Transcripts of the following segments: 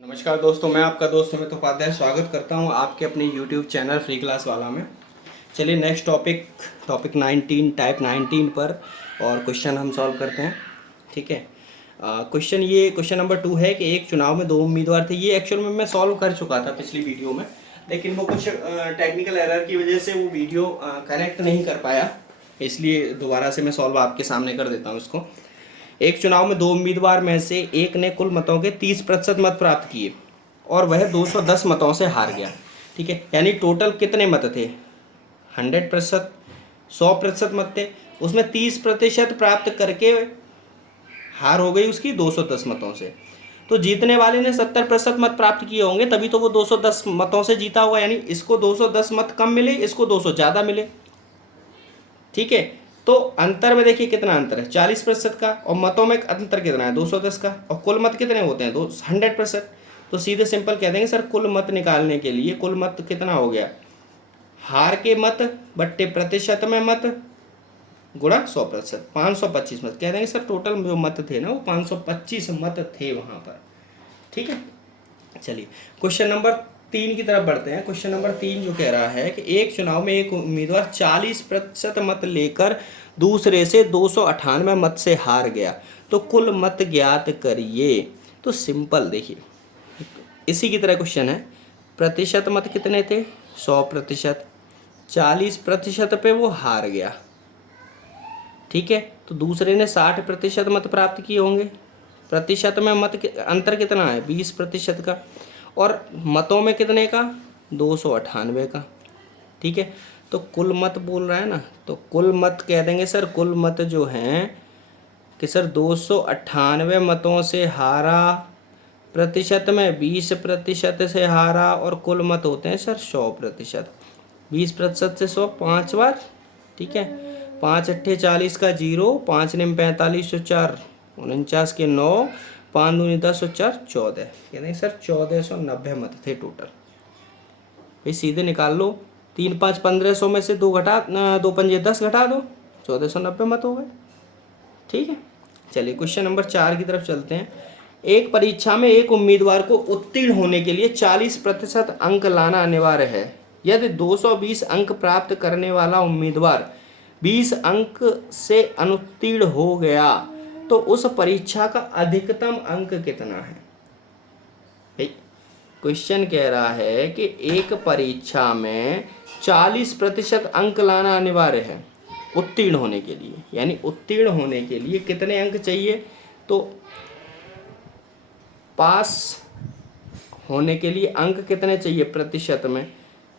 नमस्कार दोस्तों, मैं आपका दोस्त सुमित उपाध्याय स्वागत करता हूं आपके अपने यूट्यूब चैनल फ्री क्लास वाला में। चलिए नेक्स्ट टॉपिक 19 टाइप 19 पर और क्वेश्चन हम सॉल्व करते हैं। ठीक है। क्वेश्चन नंबर 2 है कि एक चुनाव में दो उम्मीदवार थे। ये एक्चुअल में मैं सॉल्व कर चुका था पिछली वीडियो में, लेकिन वो कुछ टेक्निकल एरर की वजह से वो वीडियो कनेक्ट नहीं कर पाया, इसलिए दोबारा से मैं सॉल्व आपके सामने कर देता हूँ इसको। एक चुनाव में दो उम्मीदवार में से एक ने कुल मतों के 30% मत प्राप्त किए और वह 210 मतों से हार गया। ठीक है, यानी टोटल कितने मत थे? 100%, 100% मत थे। उसमें 30% प्राप्त करके हार हो गई उसकी 210 मतों से। तो जीतने वाले ने 70% मत प्राप्त किए होंगे, तभी तो वो 210 मतों से जीता होगा। यानी इसको 210 मत कम मिले, इसको 200 ज़्यादा मिले। ठीक है, तो अंतर में देखिए कितना अंतर है, 40% का, और मतों में अंतर कितना है, 210 का, और कुल मत कितने होते हैं, 100%। तो सीधे सिंपल कह देंगे सर, कुल मत निकालने के लिए कुल मत कितना हो गया, हार के मत बट्टे प्रतिशत में मत गुणा 100%, 525 मत कह देंगे सर। टोटल जो मत थे ना वो 525 मत थे वहाँ पर। ठीक है, चलिए क्वेश्चन नंबर 3 की तरफ बढ़ते हैं। क्वेश्चन नंबर 3 जो कह रहा है कि एक चुनाव में एक उम्मीदवार 40% मत लेकर दूसरे से 298 मत से हार गया, तो कुल मत ज्ञात करिए। तो सिंपल देखिए, इसी की तरह क्वेश्चन है। प्रतिशत मत कितने थे? 100%। 40% पे वो हार गया। ठीक है, तो दूसरे ने 60% मत प्राप्त किए होंगे। प्रतिशत में मत अंतर कितना है, 20% का, और मतों में कितने का, 298 का। ठीक है, तो कुल मत बोल रहा है ना, तो कुल मत कह देंगे सर, कुल मत जो हैं कि सर 298 मतों से हारा, प्रतिशत में 20% से हारा, और कुल मत होते हैं सर 100%। 20% से 100 5 बार। ठीक है, 5 अट्ठे 40 का 0, 5 निम 45 और 4 49 के 9, 5 दूनी 10 और 4 14। कहते हैं सर 1490 मत थे टोटल। भाई सीधे निकाल लो, 3 5 1500 में से 2 घटा, 2 पंजे 10 घटा दो, 1490 मत हो गए। ठीक है, चलिए क्वेश्चन नंबर 4 की तरफ चलते हैं। एक परीक्षा में एक उम्मीदवार को उत्तीर्ण होने के लिए 40% अंक लाना अनिवार्य है। यदि 220 अंक प्राप्त करने वाला उम्मीदवार 20 अंक से अनुत्तीर्ण हो गया, तो उस परीक्षा का अधिकतम अंक कितना है? क्वेश्चन कह रहा है कि एक परीक्षा में 40% अंक लाना अनिवार्य है उत्तीर्ण होने के लिए। यानी उत्तीर्ण होने के लिए कितने अंक चाहिए? तो पास होने के लिए अंक कितने चाहिए प्रतिशत में?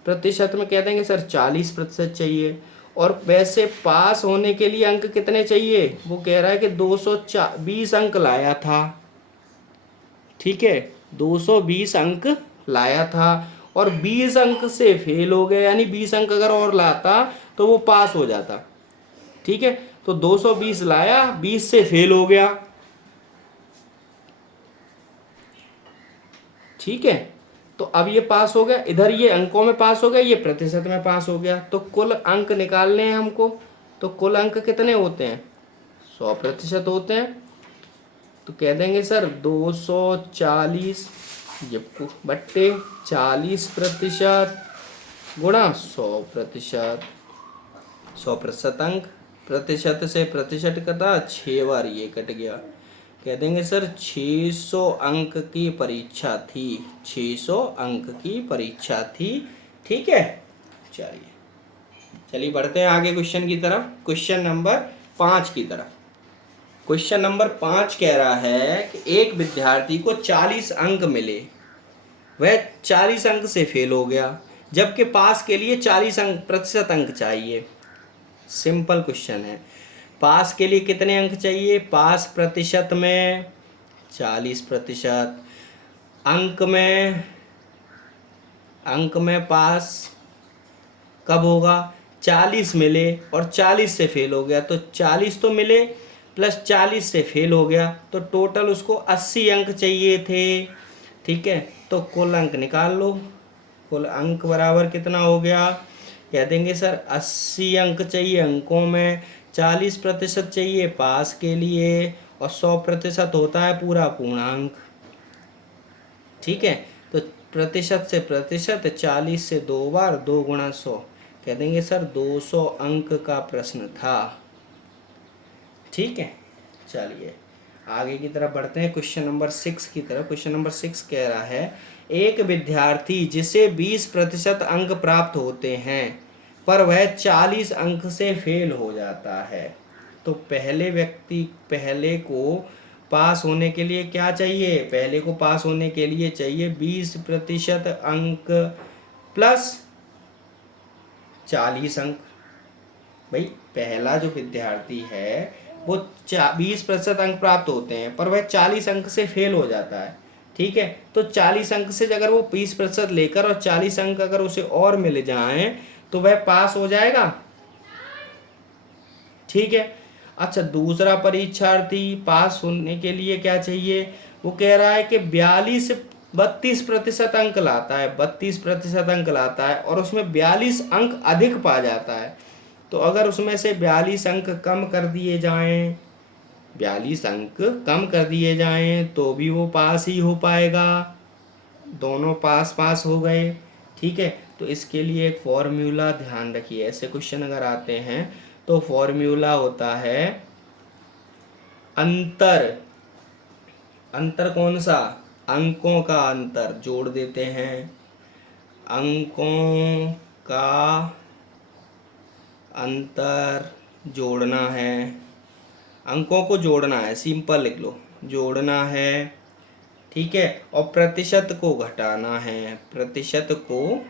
प्रतिशत में कह देंगे सर 40% चाहिए। और वैसे पास होने के लिए अंक कितने चाहिए? वो कह रहा है कि 220 अंक लाया था। ठीक है, 220 अंक लाया था और 20 अंक से फेल हो गया, यानी 20 अंक अगर और लाता तो वो पास हो जाता। ठीक है, तो 220 लाया, 20 से फेल हो गया। ठीक है, तो अब ये पास हो गया, इधर ये अंकों में पास हो गया, ये प्रतिशत में पास हो गया। तो कुल अंक निकालने हैं हमको। तो कुल अंक कितने होते हैं? 100% होते हैं। तो कह देंगे सर 240 ये बट्टे 40% गुणा 100%। 100% अंक, प्रतिशत से प्रतिशत कटा, 6 बार ये कट गया। कह देंगे सर 600 अंक की परीक्षा थी, 600 अंक की परीक्षा थी। ठीक है, चलिए बढ़ते हैं आगे क्वेश्चन की तरफ, क्वेश्चन नंबर 5 की तरफ। क्वेश्चन नंबर 5 कह रहा है कि एक विद्यार्थी को 40 अंक मिले, वह 40 अंक से फेल हो गया, जबकि पास के लिए 40 अंक प्रतिशत अंक चाहिए। सिंपल क्वेश्चन है। पास के लिए कितने अंक चाहिए? पास प्रतिशत में 40%, अंक में पास कब होगा? 40 मिले और 40 से फेल हो गया, तो 40 तो मिले प्लस 40 से फेल हो गया, तो टोटल उसको 80 अंक चाहिए थे। ठीक है, तो कुल अंक निकाल लो। कुल अंक बराबर कितना हो गया? कह देंगे सर 80 अंक चाहिए अंकों में, 40% चाहिए पास के लिए, और 100% होता है पूरा पूर्णांक। ठीक है, तो प्रतिशत से प्रतिशत 40 से 2 बार 2 गुणा 100, कह देंगे सर 200 अंक का प्रश्न था। ठीक है, चलिए आगे की तरफ बढ़ते हैं क्वेश्चन नंबर 6 की तरफ। क्वेश्चन नंबर 6 कह रहा है एक विद्यार्थी जिसे 20% अंक प्राप्त होते हैं पर वह 40 अंक से फेल हो जाता है, तो पहले को पास होने के लिए क्या चाहिए? पहले को पास होने के लिए चाहिए 20% अंक प्लस 40 अंक। भाई पहला जो विद्यार्थी है वो 20% अंक प्राप्त होते हैं पर वह 40 अंक से फेल हो जाता है। ठीक है, तो 40 अंक से अगर वो 20% लेकर और 40 अंक अगर उसे और मिल जाएं तो वह पास हो जाएगा। ठीक है, अच्छा दूसरा परीक्षार्थी पास होने के लिए क्या चाहिए? वो कह रहा है कि 32% अंक लाता है, 32% अंक लाता है और उसमें 42 अंक अधिक पा जाता है। तो अगर उसमें से 42 अंक कम कर दिए जाएं, 42 अंक कम कर दिए जाएं तो भी वो पास ही हो पाएगा। दोनों पास पास हो गए। ठीक है, तो इसके लिए एक फॉर्मूला ध्यान रखिए। ऐसे क्वेश्चन अगर आते हैं तो फॉर्मूला होता है अंतर। अंतर कौन सा? अंकों का अंतर, जोड़ देते हैं। अंकों का अंतर जोड़ना है, अंकों को जोड़ना है, सिंपल लिख लो, जोड़ना है। ठीक है, और प्रतिशत को घटाना है, प्रतिशत को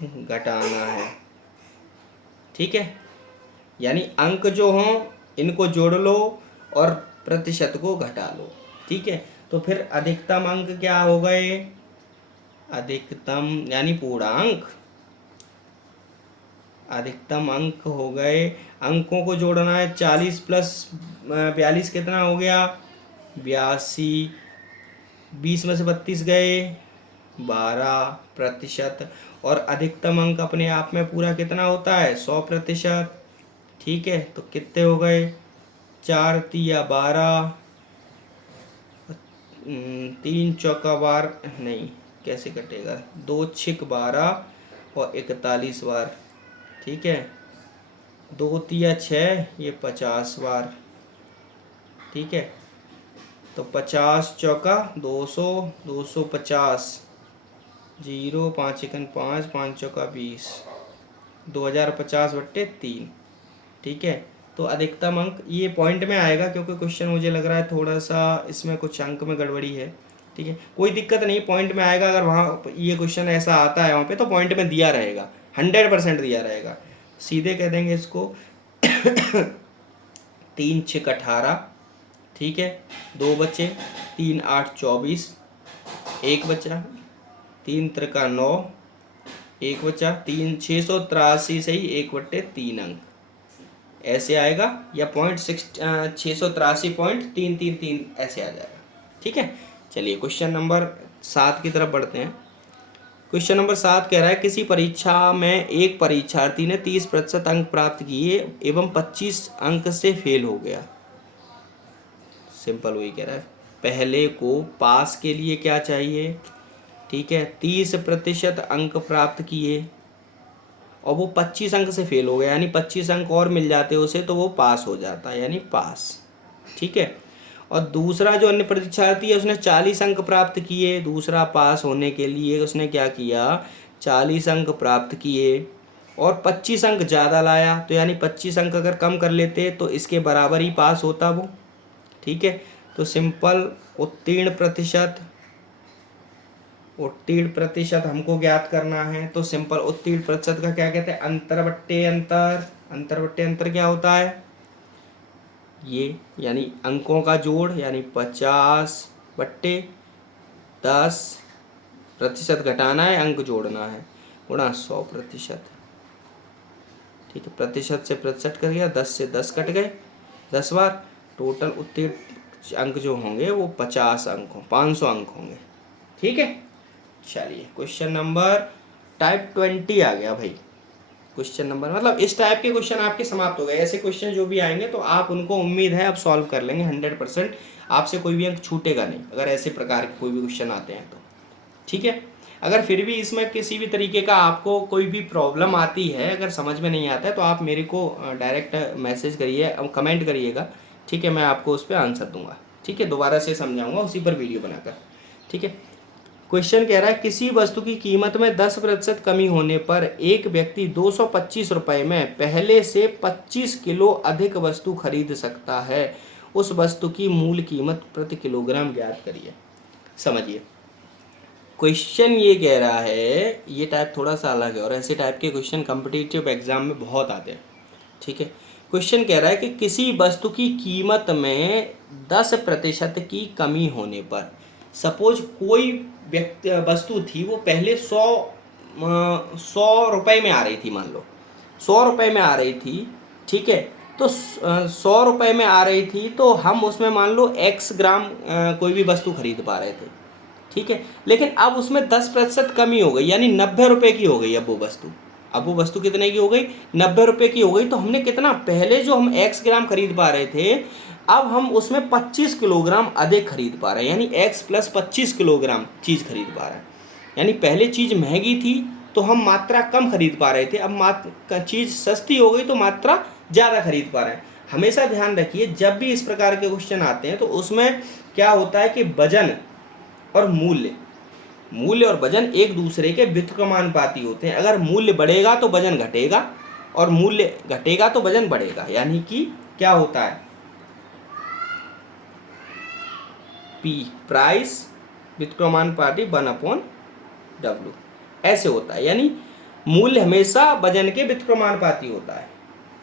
घटाना है। ठीक है, यानी अंक जो हों इनको जोड़ लो और प्रतिशत को घटा लो। ठीक है, तो फिर अधिकतम अंक क्या हो गए? अधिकतम यानी पूर्णांक, अधिकतम अंक हो गए। अंकों को जोड़ना है, 40 प्लस 42 कितना हो गया? 82। 20 में से 32 गए, 12%। और अधिकतम अंक अपने आप में पूरा कितना होता है? 100%। ठीक है, तो कितने हो गए? 4 तिया 12, 3 चौका 12, नहीं कैसे कटेगा, 2 छिक 12 और 41 बार। ठीक है, 2 तिया 6, ये 50 बार। ठीक है, तो 50 चौका 200, 250, 0 5 एकन 5, 5 चौका 20, 2050/3। ठीक है, तो अधिकतम अंक ये पॉइंट में आएगा क्योंकि क्वेश्चन मुझे लग रहा है थोड़ा सा इसमें कुछ अंक में गड़बड़ी है। ठीक है, कोई दिक्कत नहीं, पॉइंट में आएगा। अगर वहाँ ये क्वेश्चन ऐसा आता है वहाँ पे तो पॉइंट में दिया रहेगा, 100% दिया रहेगा। सीधे कह देंगे इसको 3 6 18। ठीक है, 2 बचे, 3 8 24, 1 बचा, 3 त्रिका 9, 1 बचा, 3 683 से ही 1/3 अंक ऐसे आएगा, या 683.333 ऐसे आ जाएगा। ठीक है, चलिए क्वेश्चन नंबर 7 की तरफ बढ़ते हैं। क्वेश्चन नंबर 7 कह रहा है किसी परीक्षा में एक परीक्षार्थी ने 30% अंक प्राप्त किए एवं 25 अंक से फेल हो गया। सिंपल वही कह रहा है, पहले को पास के लिए क्या चाहिए? ठीक है, 30% अंक प्राप्त किए और वो 25 अंक से फेल हो गया, यानी 25 अंक और मिल जाते उसे तो वो पास हो जाता है, यानी पास। ठीक है, और दूसरा जो अन्य परीक्षार्थी है उसने 40 अंक प्राप्त किए। दूसरा पास होने के लिए उसने क्या किया? 40 अंक प्राप्त किए और 25 अंक ज़्यादा लाया, तो यानी 25 अंक अगर कम कर लेते तो इसके बराबर ही पास होता वो। ठीक है, तो सिंपल उत्तीर्ण प्रतिशत हमको ज्ञात करना है। तो सिंपल उत्तीर्ण प्रतिशत का क्या कहते हैं? अंतर बट्टे अंतर। अंतर बट्टे अंतर क्या होता है? ये यानी अंकों का जोड़, यानी 50/10, प्रतिशत घटाना है, अंक जोड़ना है, गुणा 100%। ठीक है, प्रतिशत से प्रतिशत कट गया, 10 से 10 कट गए 10 बार। टोटल उत्तीर्ण अंक जो होंगे वो 50 अंक हों, 500 अंक होंगे। ठीक है, चलिए क्वेश्चन नंबर टाइप 20 आ गया भाई। क्वेश्चन नंबर मतलब इस टाइप के क्वेश्चन आपके समाप्त हो गए। ऐसे क्वेश्चन जो भी आएंगे तो आप उनको, उम्मीद है आप सॉल्व कर लेंगे 100%। आपसे कोई भी अंक छूटेगा नहीं अगर ऐसे प्रकार के कोई भी क्वेश्चन आते हैं तो। ठीक है, अगर फिर भी इसमें किसी भी तरीके का आपको कोई भी प्रॉब्लम आती है, अगर समझ में नहीं आता है, तो आप मेरे को डायरेक्ट मैसेज करिए, कमेंट करिएगा। ठीक है, मैं आपको उस पर आंसर दूंगा। ठीक है, दोबारा से समझाऊंगा उसी पर वीडियो बनाकर। ठीक है, क्वेश्चन कह रहा है किसी वस्तु की कीमत में 10% कमी होने पर एक व्यक्ति 225 रुपये में पहले से 25 किलो अधिक वस्तु खरीद सकता है। उस वस्तु की मूल कीमत प्रति किलोग्राम ज्ञात करिए। समझिए, क्वेश्चन ये कह रहा है, ये टाइप थोड़ा सा अलग है और ऐसे टाइप के क्वेश्चन कॉम्पिटिटिव एग्जाम में बहुत आते हैं। ठीक है, क्वेश्चन कह रहा है कि किसी वस्तु की कीमत में 10% की कमी होने पर, सपोज कोई व्यक्ति वस्तु थी वो पहले 100 रुपये में आ रही थी, मान लो 100 रुपये में आ रही थी। ठीक है, तो 100 रुपये में आ रही थी तो हम उसमें मान लो x ग्राम कोई भी वस्तु खरीद पा रहे थे। ठीक है, लेकिन अब उसमें 10% कमी हो गई, यानी 90 रुपये की हो गई अब वो वस्तु। अब वो वस्तु कितने की हो गई? 90 रुपये की हो गई। तो हमने कितना, पहले जो हम x ग्राम खरीद पा रहे थे, अब हम उसमें 25 किलोग्राम अधिक खरीद पा रहे हैं, यानी x प्लस 25 किलोग्राम चीज़ खरीद पा रहे हैं। यानी पहले चीज़ महंगी थी तो हम मात्रा कम खरीद पा रहे थे, अब चीज़ सस्ती हो गई तो मात्रा ज़्यादा खरीद पा रहे हैं। हमेशा ध्यान रखिए, जब भी इस प्रकार के क्वेश्चन आते हैं तो उसमें क्या होता है कि वजन और मूल्य और वजन एक दूसरे के व्युत्क्रमानुपाती होते हैं। अगर मूल्य बढ़ेगा तो वजन घटेगा और मूल्य घटेगा तो वजन बढ़ेगा, यानी कि क्या होता है, पी प्राइस व्युत्क्रमानुपाती 1/W ऐसे होता है। यानी मूल्य हमेशा वजन के व्युत्क्रमानुपाती होता है।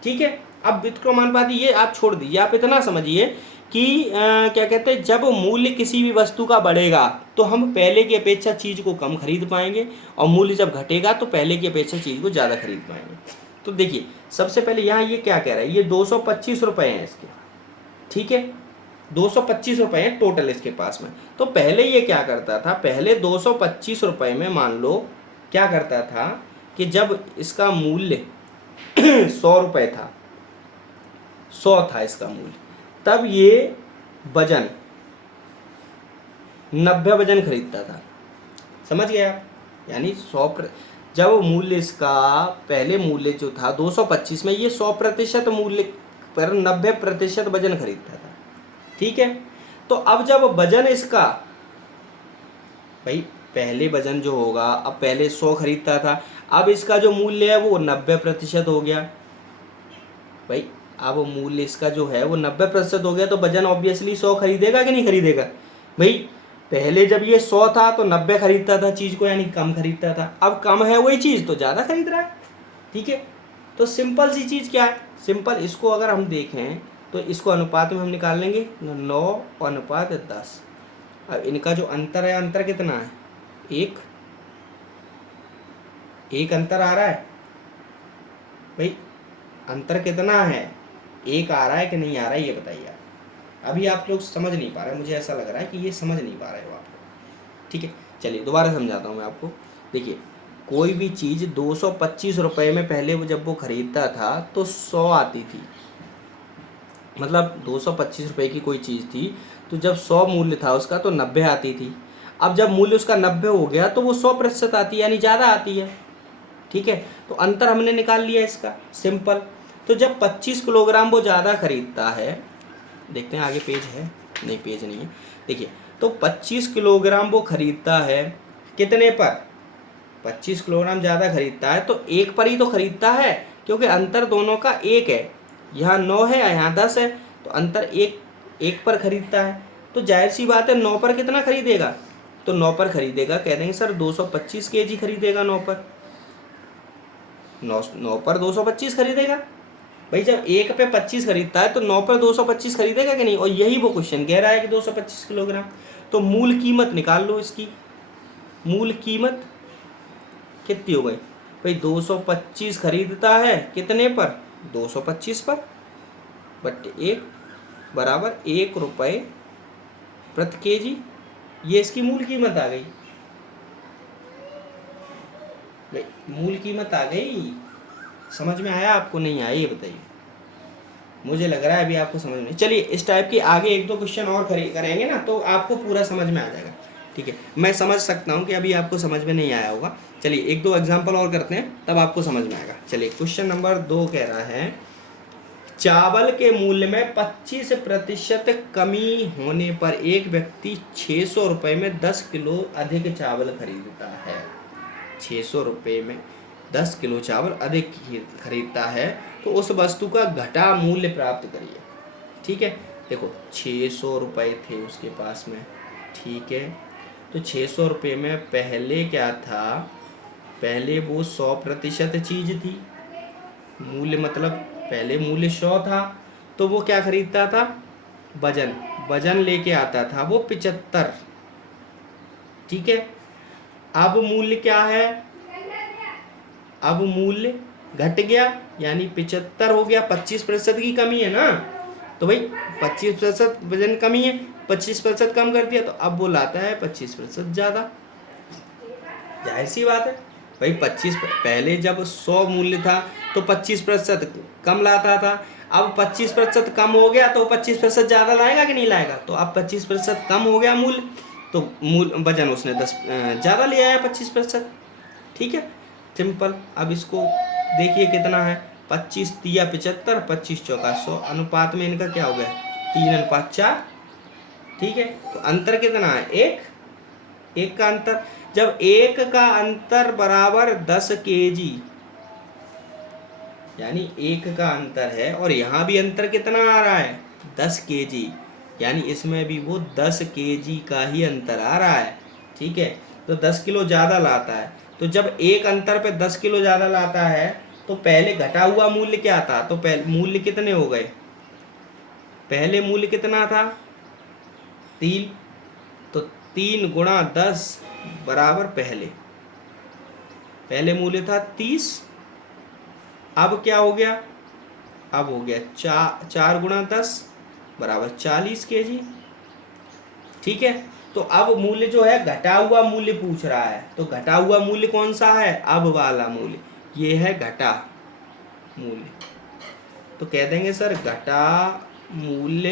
ठीक है, अब व्युत्क्रमानुपाती ये आप छोड़ दीजिए, आप इतना समझिए कि क्या कहते हैं, जब मूल्य किसी भी वस्तु का बढ़ेगा तो हम पहले की अपेक्षा चीज़ को कम खरीद पाएंगे, और मूल्य जब घटेगा तो पहले की अपेक्षा चीज़ को ज़्यादा खरीद पाएंगे। तो देखिए, सबसे पहले यहाँ ये क्या कह रहा है, ये 225 रुपये हैं इसके। ठीक है, 225 रुपये हैं टोटल इसके पास में। तो पहले ये क्या करता था, पहले 225 रुपये में मान लो क्या करता था कि जब इसका मूल्य 100 रुपये था, 100 था इसका मूल्य, तब ये वजन 90 वजन खरीदता था। समझ गए आप? यानी 100 जब मूल्य इसका पहले मूल्य जो था 225 में, ये 100% मूल्य पर 90% वजन खरीदता था। ठीक है, तो अब जब वजन इसका, भाई पहले वजन जो होगा, अब पहले 100 खरीदता था, अब इसका जो मूल्य है वो 90% हो गया। भाई अब मूल्य इसका जो है वो 90% हो गया, तो वजन ऑब्वियसली 100 खरीदेगा कि नहीं खरीदेगा? भाई पहले जब ये 100 था तो 90 खरीदता था चीज़ को, यानी कम खरीदता था। अब कम है वही चीज़ तो ज़्यादा खरीद रहा है। ठीक है, तो सिंपल सी चीज़ क्या है, सिंपल, इसको अगर हम देखें तो इसको अनुपात में हम निकाल लेंगे 9:10। अब इनका जो अंतर है, अंतर कितना है, एक अंतर आ रहा है। भाई अंतर कितना है, एक आ रहा है कि नहीं आ रहा है, ये बताइए आप। अभी आप लोग समझ नहीं पा रहे, मुझे ऐसा लग रहा है कि ये समझ नहीं पा रहे हो आप लोग। ठीक है, चलिए दोबारा समझाता हूँ मैं आपको। देखिए, कोई भी चीज़ 225 रुपये में पहले वो जब वो ख़रीदता था तो 100 आती थी, मतलब 225 रुपये की कोई चीज़ थी तो जब 100 मूल्य था उसका तो 90 आती थी। अब जब मूल्य उसका 90 हो गया तो वो 100% आती है, यानी ज़्यादा आती है। ठीक है, तो अंतर हमने निकाल लिया इसका, सिंपल। तो जब 25 किलोग्राम वो ज़्यादा खरीदता है, देखते हैं आगे पेज है, नहीं पेज नहीं है, देखिए, तो 25 किलोग्राम वो खरीदता है कितने पर, 25 किलोग्राम ज़्यादा खरीदता है तो एक पर ही तो खरीदता है, क्योंकि अंतर दोनों का एक है, यहाँ 9 है यहाँ 10 है, तो अंतर एक पर खरीदता है। तो जाहिर सी बात है 9 पर कितना खरीदेगा, तो 9 पर खरीदेगा, कह देंगे सर 225 केजी खरीदेगा 9 पर, 9 पर 225 खरीदेगा। भाई जब एक पे 25 खरीदता है तो 9 पर 225 खरीदेगा कि नहीं, और यही वो क्वेश्चन कह रहा है कि 225 किलोग्राम। तो मूल कीमत निकाल लो इसकी, मूल कीमत कितनी हो गई, भाई 225 खरीदता है कितने पर, 225 पर, बट 1 बराबर 1 रुपये प्रति केजी, ये इसकी मूल कीमत आ गई। मूल कीमत आ गई, समझ में आया आपको, नहीं आया ये बताइए। मुझे लग रहा है अभी आपको समझ में। चलिए इस टाइप की आगे एक दो क्वेश्चन और करेंगे ना तो आपको पूरा समझ में आ जाएगा। ठीक है, मैं समझ सकता हूँ कि अभी आपको समझ में नहीं आया होगा। चलिए एक दो एग्जाम्पल और करते हैं तब आपको समझ में आएगा। चलिए क्वेश्चन नंबर 2 कह रहा है चावल के मूल्य में 25% कमी होने पर एक व्यक्ति 600 रुपये में 10 किलो अधिक चावल खरीदता है। 600 रुपये में 10 किलो चावल अधिक खरीदता है तो उस वस्तु का घटा मूल्य प्राप्त करिए। ठीक है, देखो 600 रुपये थे उसके पास में। ठीक है, तो 600 रुपये में पहले क्या था, पहले वो 100% चीज़ थी, मूल्य मतलब पहले मूल्य 100 था तो वो क्या खरीदता था, वजन, वजन लेके आता था वो 75। ठीक है, अब मूल्य क्या है, अब मूल्य घट गया यानी 75 हो गया, 25% की कमी है ना, तो भाई 25% वजन कमी है, 25% कम कर दिया तो अब वो लाता है 25% ज़्यादा। जाहिर सी बात है भाई, 25 पहले जब 100 मूल्य था तो 25% कम लाता था, अब 25% कम हो गया तो 25% ज़्यादा लाएगा कि नहीं लाएगा, तो अब 25% कम हो गया मूल्य तो मूल्य वजन उसने 10 ज़्यादा ले आया 25%। ठीक है, सिंपल। अब इसको देखिए कितना है, 25 तिया 75, 25 चौका 100, अनुपात में इनका क्या हो गया 3:4। ठीक है, तो अंतर कितना है, एक का अंतर। जब एक का अंतर बराबर 10 केजी, यानी एक का अंतर है और यहाँ भी अंतर कितना आ रहा है 10 केजी, यानी इसमें भी वो 10 केजी का ही अंतर आ रहा है। ठीक है, तो 10 किलो ज़्यादा लाता है, तो जब एक अंतर पे 10 किलो ज़्यादा लाता है तो पहले घटा हुआ मूल्य क्या था, तो पहले मूल्य कितने हो गए, पहले मूल्य कितना था 3, तो 3 × 10 बराबर पहले, पहले मूल्य था 30, अब क्या हो गया, अब हो गया 4 × 10 बराबर 40 केजी। ठीक है, तो अब मूल्य जो है घटा हुआ मूल्य पूछ रहा है, तो घटा हुआ मूल्य कौन सा है, अब वाला मूल्य, ये है घटा मूल्य। तो कह देंगे सर घटा मूल्य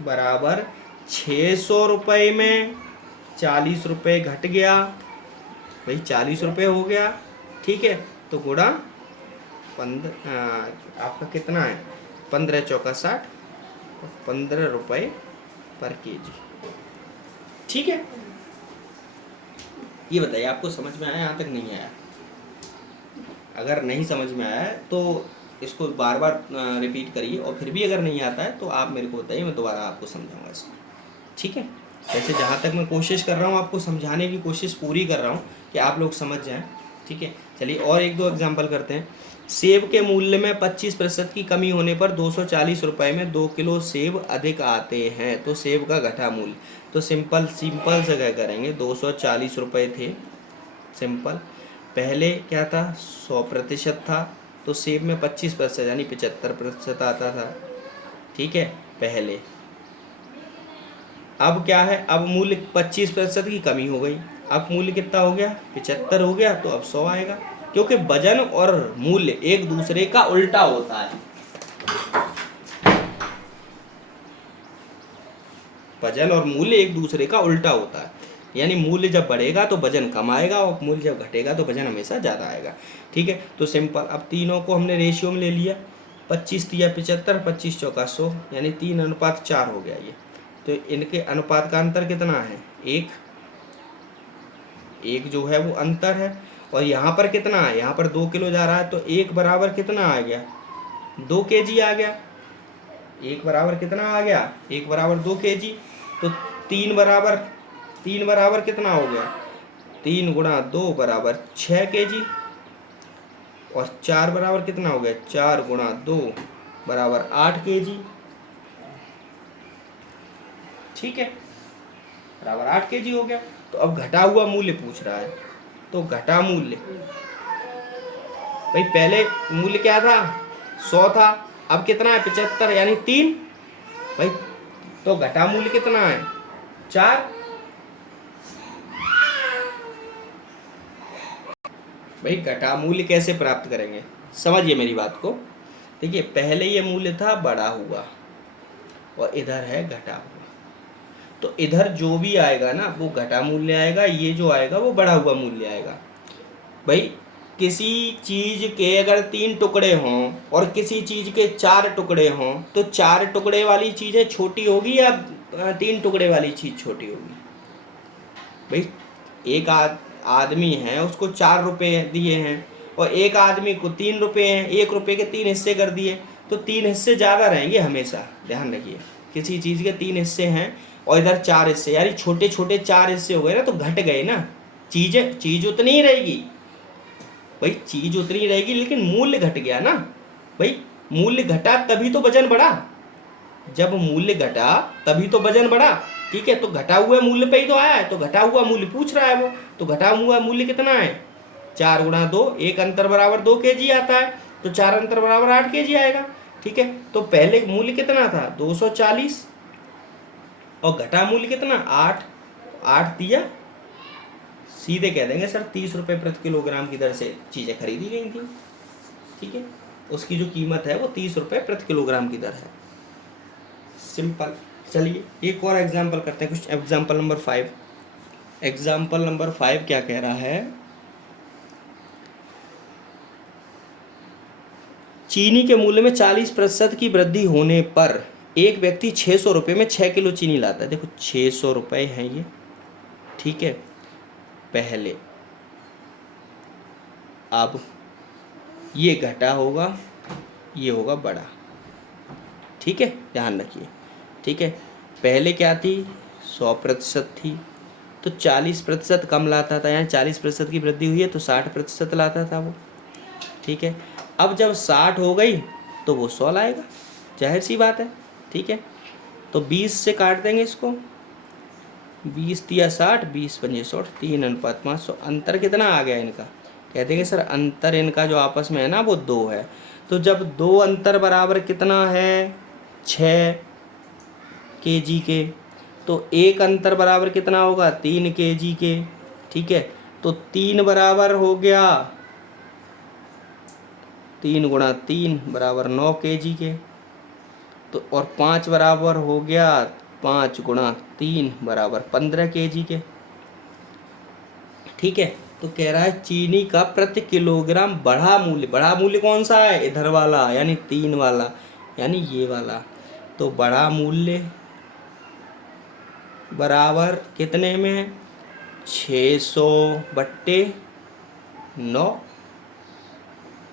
बराबर 600 रुपये में 40 रुपये घट गया, भाई 40 रुपये हो गया। ठीक है, तो गुणा 15, आपका कितना है 15 चौका 60, 15 रुपये पर केजी। ठीक है, ये बताइए आपको समझ में आया, यहाँ तक नहीं आया, अगर नहीं समझ में आया है तो इसको बार बार रिपीट करिए, और फिर भी अगर नहीं आता है तो आप मेरे को बताइए, मैं दोबारा आपको समझाऊंगा इसको। ठीक है, वैसे जहाँ तक मैं कोशिश कर रहा हूँ आपको समझाने की कोशिश पूरी कर रहा हूँ कि आप लोग समझ जाएं। ठीक है, चलिए और एक दो एग्जांपल करते हैं। सेब के मूल्य में 25% की कमी होने पर 240 रुपये में 2 किलो सेब अधिक आते हैं, तो सेब का घटा मूल्य, तो सिंपल से क्या करेंगे, 240 रुपये थे, सिंपल, पहले क्या था 100% था, तो सेब में 25% यानी 75% आता था। ठीक है, पहले, अब क्या है, अब मूल्य 25% की कमी हो गई, अब मूल्य कितना हो गया 75 हो गया, तो अब 100 आएगा, क्योंकि वजन और मूल्य एक दूसरे का उल्टा होता है। वजन और मूल्य एक दूसरे का उल्टा होता है, यानी मूल्य जब बढ़ेगा तो वजन कम आएगा और मूल्य जब घटेगा तो वजन हमेशा ज़्यादा आएगा। ठीक है, तो सिंपल, अब तीनों को हमने रेशियो में ले लिया, 25 तिया 75, 25 चौका 100, यानी 3:4 हो गया ये। तो इनके अनुपात का अंतर कितना है, एक जो है वो अंतर है, और यहाँ पर कितना है, यहाँ पर 2 किलो जा रहा है, तो एक बराबर कितना आ गया 2 केजी आ गया, एक बराबर कितना आ गया, एक बराबर 2 केजी, तो तीन बराबर कितना हो गया, 3 × 2 बराबर 6 केजी, और 4 बराबर कितना हो गया, 4 × 2 बराबर 8 केजी। ठीक है, बराबर 8 केजी हो गया। तो अब घटा हुआ मूल्य पूछ रहा है, तो घटा मूल्य, भाई पहले मूल्य क्या था 100 था, अब कितना है 75, यानी 3, भाई तो घटा मूल्य कितना है 4। भाई घटा मूल्य कैसे प्राप्त करेंगे, समझिए मेरी बात को। देखिए पहले ये मूल्य था बढ़ा हुआ और इधर है घटा हुआ, तो इधर जो भी आएगा ना वो घटा मूल्य आएगा, ये जो आएगा वो बढ़ा हुआ मूल्य आएगा। भाई किसी चीज के अगर 3 टुकड़े हों और किसी चीज के 4 टुकड़े हों तो 4 टुकड़े वाली चीजें छोटी होगी या 3 टुकड़े वाली चीज छोटी होगी? भाई एक आदमी है, उसको 4 रुपए दिए हैं और एक आदमी को 3 रुपए हैं, 1 रुपए के 3 हिस्से कर दिए, तो 3 हिस्से ज़्यादा रहेंगे हमेशा, ध्यान रखिए। किसी चीज़ के 3 हिस्से हैं और इधर 4 हिस्से, यानी छोटे छोटे 4 हिस्से हो गए ना, तो घट गए ना। चीज़ उतनी ही रहेगी भाई, चीज़ उतनी ही रहेगी, लेकिन मूल्य घट गया ना भाई। मूल्य घटा तभी तो वजन बढ़ा, जब मूल्य घटा तभी तो वजन बढ़ा। ठीक है, तो घटा हुआ मूल्य पे ही तो आया है, तो घटा हुआ मूल्य पूछ रहा है वो, तो घटा हुआ मूल्य कितना है? 4 गुणा 2, एक अंतर बराबर 2 kg आता है, तो 4 अंतर बराबर 8 kg आएगा। ठीक है, तो पहले मूल्य कितना था? 240 और घटा मूल्य कितना? 8। 8 दिया, सीधे कह देंगे सर 30 रुपये प्रति किलोग्राम की दर से चीज़ें खरीदी गई थी। ठीक है, उसकी जो कीमत है वो 30 रुपये प्रति किलोग्राम की दर है। सिंपल। चलिए एक और एग्जाम्पल करते हैं, कुछ एग्जाम्पल नंबर 5। एग्जाम्पल नंबर 5 क्या कह रहा है? चीनी के मूल्य में 40% की वृद्धि होने पर एक व्यक्ति 600 रुपये में 6 किलो चीनी लाता है। देखो 600 रुपये हैं ये, ठीक है, पहले। अब ये घटा होगा, ये होगा बड़ा। ठीक है, ध्यान रखिए। ठीक है, पहले क्या थी? 100% थी, तो 40% कम लाता था, यानी 40% की वृद्धि हुई है तो 60% लाता था वो। ठीक है, अब जब 60 हो गई तो वो 100 लाएगा, जाहिर सी बात है। ठीक है, तो 20 से काट देंगे इसको, 20 दिया 60, 20 पंजे 100, 3:500। अंतर कितना आ गया इनका? कहते हैं सर अंतर इनका जो आपस में है ना वो 2 है। तो जब 2 अंतर बराबर कितना है? 6 kg के, तो एक अंतर बराबर कितना होगा? 3 kg के। ठीक है, तो 3 बराबर हो गया 3 गुणा 3 बराबर 9 kg के, तो और 5 बराबर हो गया 5 गुणा 3 बराबर 15 kg के। ठीक है, तो कह रहा है चीनी का प्रति किलोग्राम बढ़ा मूल्य कौन सा है? इधर वाला, यानी 3 वाला, यानी ये वाला। तो बढ़ा मूल्य बराबर कितने में? 600/9।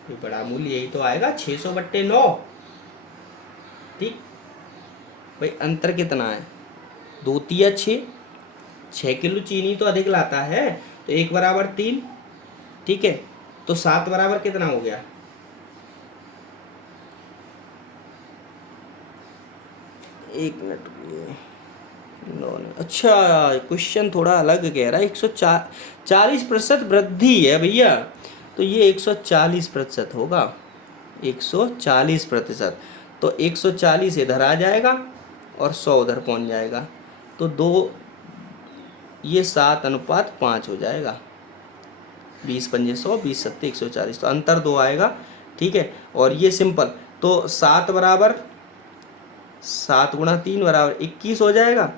ये बड़ा मूल्य यही तो आएगा, 600/9। ठीक भाई, अंतर कितना है? 2 तिया 6, 6 किलो चीनी तो अधिक लाता है, तो 1 बराबर 3। ठीक है, तो 7 बराबर कितना हो गया? एक मिनट, 9। अच्छा, क्वेश्चन थोड़ा अलग कह रहा है। 140% वृद्धि है भैया, तो ये 140% होगा, 140%। तो 140 इधर आ जाएगा और 100 उधर पहुंच जाएगा, तो 2, ये 7:5 हो जाएगा। 20 पंजे 100, 20 सत्ते 140, तो अंतर 2 आएगा। ठीक है, और ये सिंपल, तो 7 बराबर 7 गुणा 3 बराबर 21 हो जाएगा,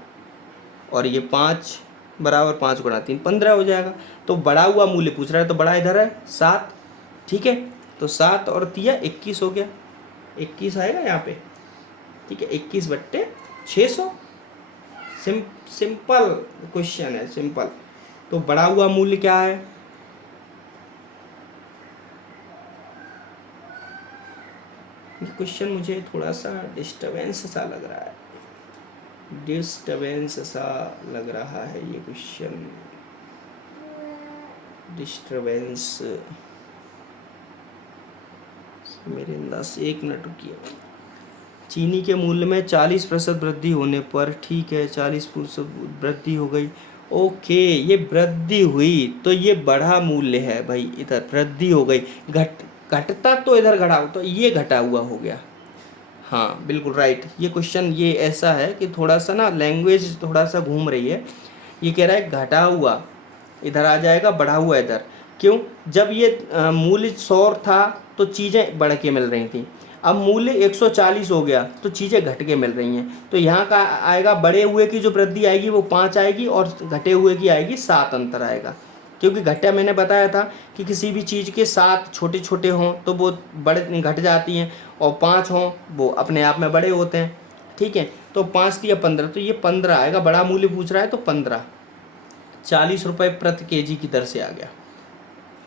और ये 5 बराबर 5 गुणा 3 15 हो जाएगा। तो बढ़ा हुआ मूल्य पूछ रहा है, तो बड़ा इधर है 7। ठीक है, तो 7 और 3 21 हो गया, 21 आएगा यहाँ पे। ठीक है, 21/600। सिंपल क्वेश्चन है, सिंपल। तो बढ़ा हुआ मूल्य क्या है? क्वेश्चन मुझे थोड़ा सा डिस्टर्बेंस सा लग रहा है, डिस्टर्बेंस सा लग रहा है ये क्वेश्चन, डिस्टर्बेंस। मेरे अंदाज, 1 मिनट रुकिए। चीनी के मूल्य में 40% वृद्धि होने पर, ठीक है 40% वृद्धि हो गई, ओके, ये वृद्धि हुई तो ये बढ़ा मूल्य है भाई, इधर वृद्धि हो गई। घटता तो इधर घटा, तो ये घटा हुआ हो गया। हाँ बिल्कुल राइट, ये क्वेश्चन ये ऐसा है कि थोड़ा सा ना लैंग्वेज थोड़ा सा घूम रही है। ये कह रहा है घटा हुआ इधर आ जाएगा, बढ़ा हुआ इधर। क्यों? जब ये मूल्य 100 था तो चीज़ें बढ़ के मिल रही थी, अब मूल्य 140 हो गया तो चीज़ें घट के मिल रही हैं, तो यहाँ का आएगा बढ़े हुए की जो वृद्धि आएगी वो 5 आएगी और घटे हुए की आएगी 7 अंतर आएगा। क्योंकि घटा मैंने बताया था कि किसी भी चीज़ के 7 छोटे छोटे हों तो वो बड़े घट जाती हैं, और 5 हों वो अपने आप में बड़े होते हैं। ठीक है, तो 5 दिया 15, तो ये 15 आएगा, बड़ा मूल्य पूछ रहा है तो 15, 40 रुपये प्रति केजी की दर से आ गया।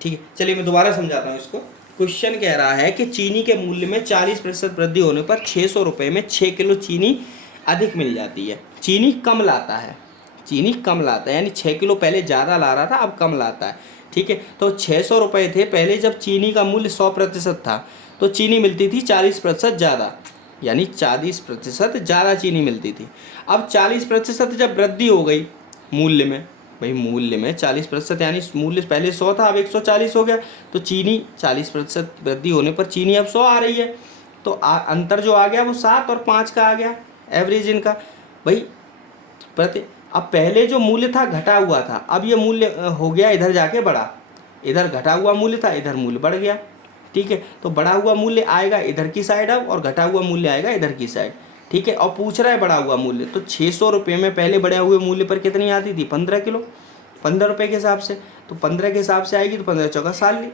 ठीक है, चलिए मैं दोबारा समझाता हूँ इसको। क्वेश्चन कह रहा है कि चीनी के मूल्य में 40% वृद्धि होने पर 600 रुपये में 6 किलो चीनी अधिक मिल जाती है। चीनी कम लाता है, चीनी कम लाता है, यानी 6 किलो पहले ज़्यादा ला रहा था अब कम लाता है। ठीक है, तो 600 रुपये थे पहले जब चीनी का मूल्य 100% था, तो चीनी मिलती थी 40% ज़्यादा, यानी 40% ज़्यादा चीनी मिलती थी। अब 40% जब वृद्धि हो गई मूल्य में, भाई मूल्य में 40%, यानी मूल्य पहले 100 था अब 140 हो गया, तो चीनी 40% वृद्धि होने पर चीनी अब 100 आ रही है। तो अंतर जो आ गया वो 7 और 5 का आ गया, एवरेज इनका। भाई प्रति, अब पहले जो मूल्य था घटा हुआ था, अब ये मूल्य हो गया इधर जाके बढ़ा, इधर घटा हुआ मूल्य था इधर मूल्य बढ़ गया। ठीक है, तो बढ़ा हुआ मूल्य आएगा इधर की साइड अब, और घटा हुआ मूल्य आएगा इधर की साइड। ठीक है, और पूछ रहा है बढ़ा हुआ मूल्य, तो 600 रुपये में पहले बढ़े हुए मूल्य पर कितनी आती थी, 15 किलो, 15 रुपये के हिसाब से, तो 15 के हिसाब से आएगी, तो 15 चौका 40,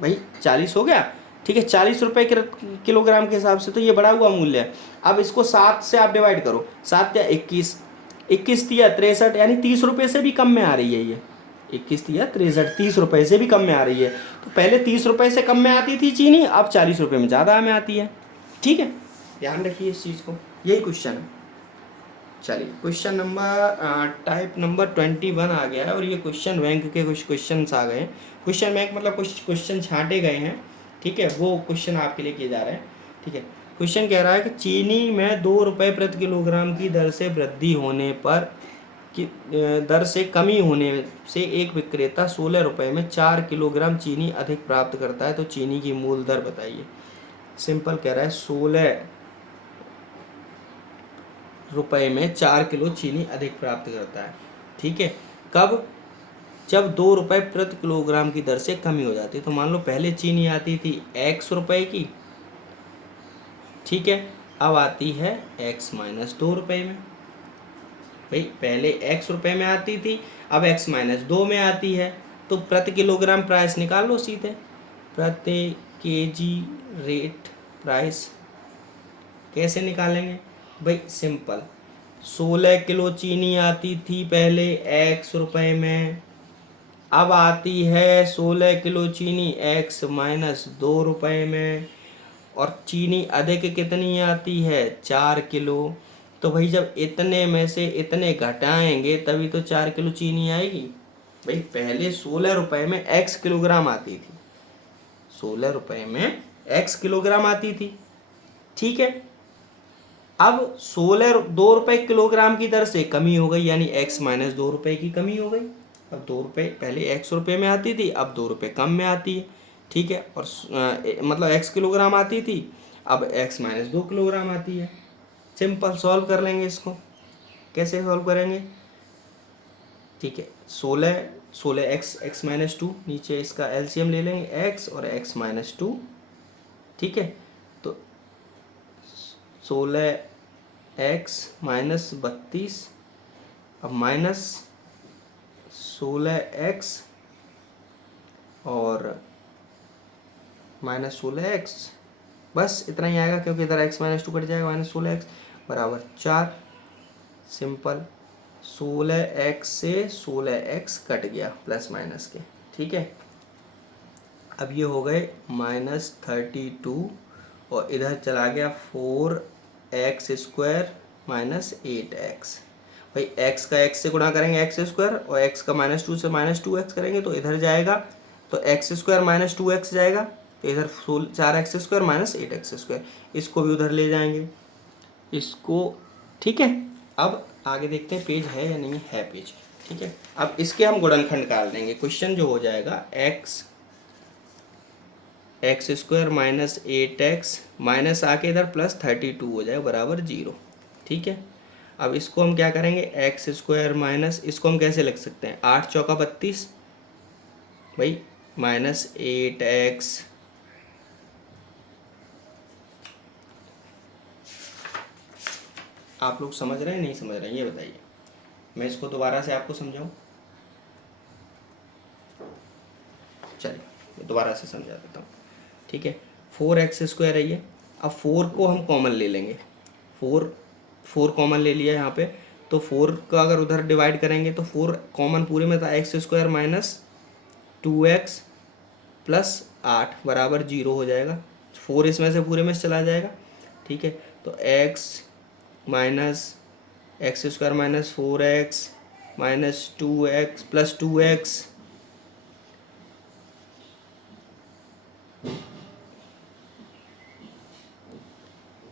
भाई 40 हो गया। ठीक है, 40 रुपये किलोग्राम के हिसाब से, तो ये बढ़ा हुआ मूल्य है। अब इसको 7 से आप डिवाइड करो, 7 या 21, 21 या 63, यानी 30 रुपये से भी कम में आ रही है ये, 21 या 63, 30 रुपये से भी कम में आ रही है। तो पहले 30 रुपये से कम में आती थी चीनी, अब 40 रुपये में ज़्यादा में आती है। ठीक है, ध्यान रखिए इस चीज़ को, यही क्वेश्चन है। चलिए क्वेश्चन नंबर टाइप नंबर 21 आ गया है, और ये क्वेश्चन बैंक के कुछ क्वेश्चन आ गए हैं। क्वेश्चन बैंक मतलब कुछ क्वेश्चन छांटे गए हैं। ठीक है, वो क्वेश्चन आपके लिए किए जा रहे हैं। ठीक है, क्वेश्चन कह रहा है कि चीनी में 2 रुपये प्रति किलोग्राम की दर से वृद्धि होने पर कि दर से कमी होने से एक विक्रेता 16 रुपये में 4 किलोग्राम चीनी अधिक प्राप्त करता है, तो चीनी की मूल दर बताइए। सिंपल कह रहा है 16 रुपये में 4 किलो चीनी अधिक प्राप्त करता है। ठीक है, कब, जब 2 रुपये प्रति किलोग्राम की दर से कमी हो जाती है। तो मान लो पहले चीनी आती थी x रुपये की, ठीक है, अब आती है x माइनस 2 रुपये में। भाई पहले x रुपये में आती थी, अब x माइनस 2 में आती है, तो प्रति किलोग्राम प्राइस निकाल लो सीधे, प्रति केजी रेट प्राइस कैसे निकालेंगे। भाई सिंपल, 16 किलो चीनी आती थी पहले x रुपये में, अब आती है 16 किलो चीनी x माइनस 2 रुपये में, और चीनी अधिक कितनी आती है 4 किलो। तो भाई जब इतने में से इतने घटाएंगे तभी तो 4 किलो चीनी आएगी। भाई पहले 16 रुपये में x किलोग्राम आती थी, 16 रुपये में x किलोग्राम आती थी। ठीक है, अब 2 रुपये किलोग्राम की दर से कमी हो गई, यानी x माइनस 2 रुपये की कमी हो गई। अब 2 रुपये पहले x रुपये में आती थी, अब 2 रुपये कम में आती है। ठीक है, और मतलब x किलोग्राम आती थी, अब x माइनस 2 किलोग्राम आती है। सिंपल सॉल्व कर लेंगे इसको, कैसे सॉल्व करेंगे। ठीक है, 16 x माइनस 2, नीचे इसका एलसीएम ले लेंगे x और x माइनस 2। ठीक है, तो 16x माइनस 32, अब माइनस 16x और माइनस 16x, बस इतना ही आएगा क्योंकि इधर x माइनस 2 कट जाएगा, माइनस 16x बराबर 4। सिंपल, 16x से 16x कट गया प्लस माइनस के। ठीक है, अब ये हो गए माइनस 32, और इधर चला गया 4x स्क्वायर माइनस 8x। भाई x का x से गुणा करेंगे x स्क्वायर, और x का माइनस 2 से माइनस 2x करेंगे तो इधर जाएगा, तो x स्क्वायर माइनस 2x जाएगा, तो इधर 4x square minus 8x square, इसको भी उधर ले जाएंगे इसको। ठीक है, अब आगे देखते हैं पेज है या नहीं है पेज। ठीक है, अब इसके हम गुणनखंड निकाल देंगे। क्वेश्चन जो हो जाएगा x square minus 8x minus आके इधर प्लस 32 हो जाएगा बराबर 0। ठीक है, अब इसको हम क्या करेंगे, x स्क्वायर माइनस, इसको हम कैसे लिख सकते हैं, 8 चौका 32, भाई माइनस 8x आप लोग समझ रहे हैं नहीं समझ रहे हैं ये बताइए, मैं इसको दोबारा से आपको समझाऊं? चलिए मैं दोबारा से समझा देता हूँ, ठीक है। 4x² है ये। अब 4 को हम कॉमन ले लेंगे, 4 4 कॉमन ले लिया यहाँ पे, तो 4 का अगर उधर डिवाइड करेंगे तो 4 कॉमन पूरे में था, x² माइनस 2x प्लस 8 बराबर 0 हो जाएगा। 4 इसमें से पूरे में से चला जाएगा, ठीक है। तो x minus x² minus 4x minus 2x plus 2x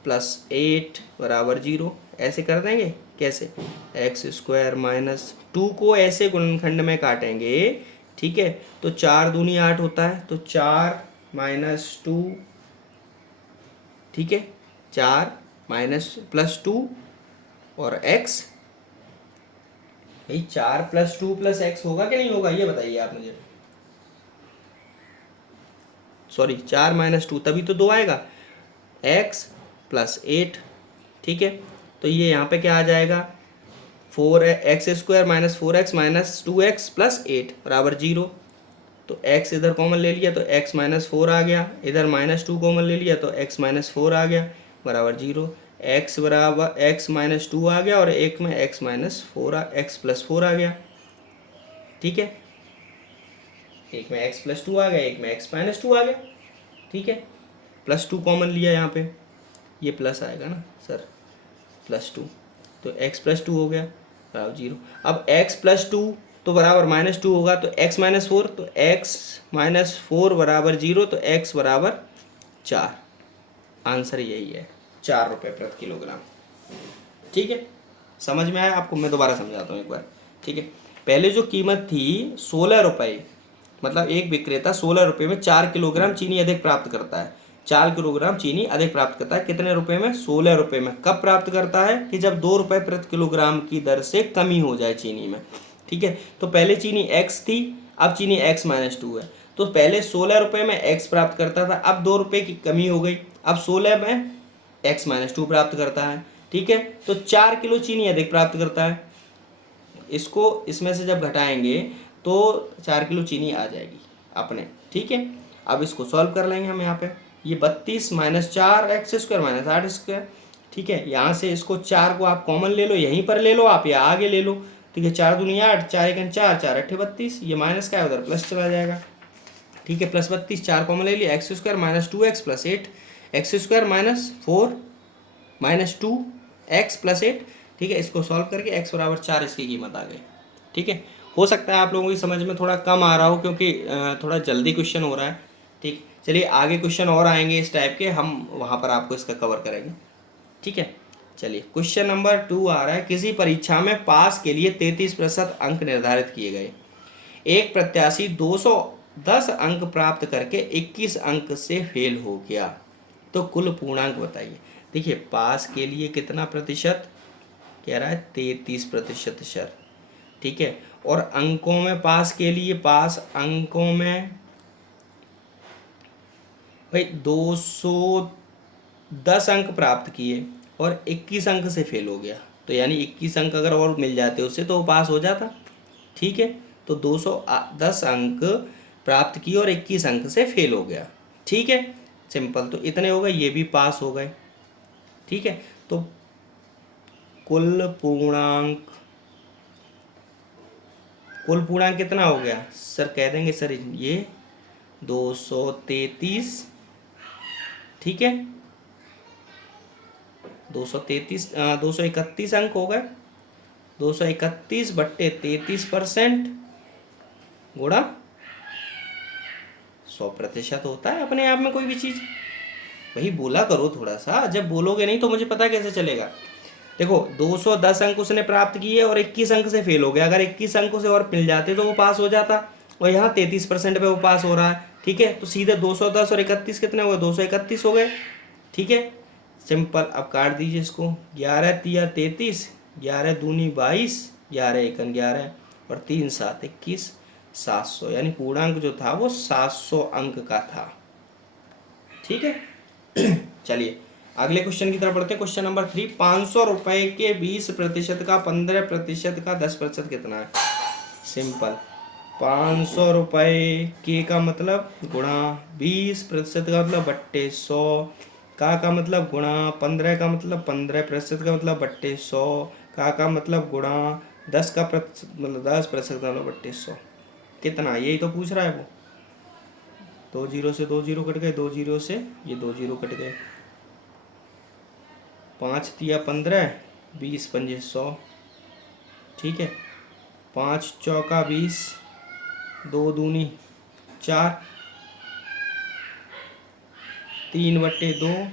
plus 8 बराबर 0। ऐसे कर देंगे कैसे, x² माइनस 2 को ऐसे गुणनखंड में काटेंगे, ठीक है। तो 4 दूनी 8 होता है, तो 4 माइनस 2, ठीक है, 4 माइनस प्लस 2 और x, भाई 4 प्लस 2 प्लस x होगा कि नहीं होगा ये बताइए आप मुझे। सॉरी 4 माइनस 2 तभी तो 2 आएगा, x प्लस 8, ठीक है। तो ये यहाँ पे क्या आ जाएगा, 4x² minus 4x minus 2x plus 8 बराबर 0। तो x इधर कॉमन ले लिया तो x माइनस 4 आ गया, इधर माइनस 2 कॉमन ले लिया तो x माइनस 4 आ गया बराबर 0। x बराबर x माइनस 2 आ गया और एक में x माइनस 4 x प्लस 4 आ गया, ठीक है। एक में x प्लस 2 आ गया, एक में x माइनस 2 आ गया, ठीक है। प्लस 2 कॉमन लिया यहाँ पे, ये प्लस आएगा ना सर, प्लस 2, तो x प्लस 2 हो गया बराबर 0। अब x प्लस 2 तो बराबर माइनस 2 होगा, तो x माइनस 4, तो x माइनस 4 बराबर 0, तो x बराबर 4। आंसर यही है, 4 रुपये प्रति किलोग्राम, ठीक है। समझ में आया आपको? मैं दोबारा समझाता हूँ एक बार, ठीक है। पहले जो कीमत थी 16 रुपये, मतलब एक विक्रेता 16 रुपये में 4 किलोग्राम चीनी अधिक प्राप्त करता है, 4 किलोग्राम चीनी अधिक प्राप्त करता है कितने रुपए में, 16 रुपये में। कब प्राप्त करता है कि जब 2 रुपये प्रति किलोग्राम की दर से कमी हो जाए चीनी में, ठीक है। तो पहले चीनी x थी, अब चीनी x माइनस 2 है, तो पहले 16 रुपये में x प्राप्त करता था, अब 2 रुपये की कमी हो गई, अब 16 में x माइनस 2 प्राप्त करता है, ठीक है। तो 4 किलो चीनी अधिक प्राप्त करता है, इसको इसमें से जब घटाएंगे तो 4 किलो चीनी आ जाएगी अपने, ठीक है। अब इसको सॉल्व कर लेंगे हम यहाँ पे, ये 32 माइनस 4x² माइनस 8², ठीक है। यहाँ से इसको 4 को आप कॉमन ले लो, यहीं पर ले लो आप या आगे ले लो, ठीक है। 4 दूनी 8, 4 एकन 4, 4 अट्ठे 32, ये माइनस का है उधर प्लस चला जाएगा, ठीक है। प्लस 32, 4 कॉमन ले लिया, x² minus 2x plus 8, x² minus 4 minus 2x plus 8, ठीक है। इसको सॉल्व करके x बराबर 4 इसकी कीमत आ गई, ठीक है। हो सकता है आप लोगों की समझ में थोड़ा कम आ रहा हो क्योंकि थोड़ा जल्दी क्वेश्चन हो रहा है, ठीक। चलिए आगे क्वेश्चन और आएंगे इस टाइप के, हम वहाँ पर आपको इसका कवर करेंगे, ठीक है। चलिए क्वेश्चन नंबर 2 आ रहा है, किसी परीक्षा में पास के लिए 33% अंक निर्धारित किए गए, एक प्रत्याशी 210 अंक प्राप्त करके 21 अंक से फेल हो गया, तो कुल पूर्णांक बताइए। देखिए पास के लिए कितना प्रतिशत कह रहा है, 33% सर, ठीक है। और अंकों में पास के लिए, पास अंकों में भाई 210 अंक प्राप्त किए और 21 अंक से फेल हो गया, तो यानी 21 अंक अगर और मिल जाते उससे तो वो पास हो जाता, ठीक है। तो 210 अंक प्राप्त किए और 21 अंक से फेल हो गया, ठीक है। सिंपल, तो इतने हो गए, ये भी पास हो गए, ठीक है। तो कुल पूर्णांक कितना हो गया सर, कह देंगे सर ये 233, ठीक है। 231 अंक हो गए, 231 बट्टे 33% गुणा 100% होता है अपने आप में कोई भी चीज़, वही बोला करो थोड़ा सा, जब बोलोगे नहीं तो मुझे पता कैसे चलेगा। देखो 210 अंक उसने प्राप्त किए और 21 अंक से फेल हो गया, अगर 21 अंकों से और मिल जाते तो वो पास हो जाता, और यहाँ 33% पे वो पास हो रहा है, ठीक है। तो सीधे 210 और 31 कितने हो गए, 231 हो गए, ठीक है। सिंपल, अब काट दीजिए इसको, 11 तिया 33, 11 दूनी 22, 11 एकन 11 और 3 7 21, 700, यानी पूर्णांक जो था वो 700 अंक का था, ठीक है। चलिए अगले क्वेश्चन की तरफ बढ़ते हैं। क्वेश्चन नंबर 3, 500 रुपए के 20% का 15% का 10% कितना है? सिंपल, 500 रुपए के का मतलब गुणा 20% का मतलब बट्टे 100 का मतलब गुणा 15 का मतलब 15% का मतलब बट्टे 100 का मतलब गुणा 10 का प्रतिशत मतलब 10% का मतलब बट्टे 100 कितना? यही तो पूछ रहा है वो। 2 जीरो से 2 जीरो कट गए, 2 जीरो से ये 2 जीरो कट गए, 5 तिया 15, 20 पंजे 100, ठीक है। 5 चौका 20, 2 दूनी 4, 3/2,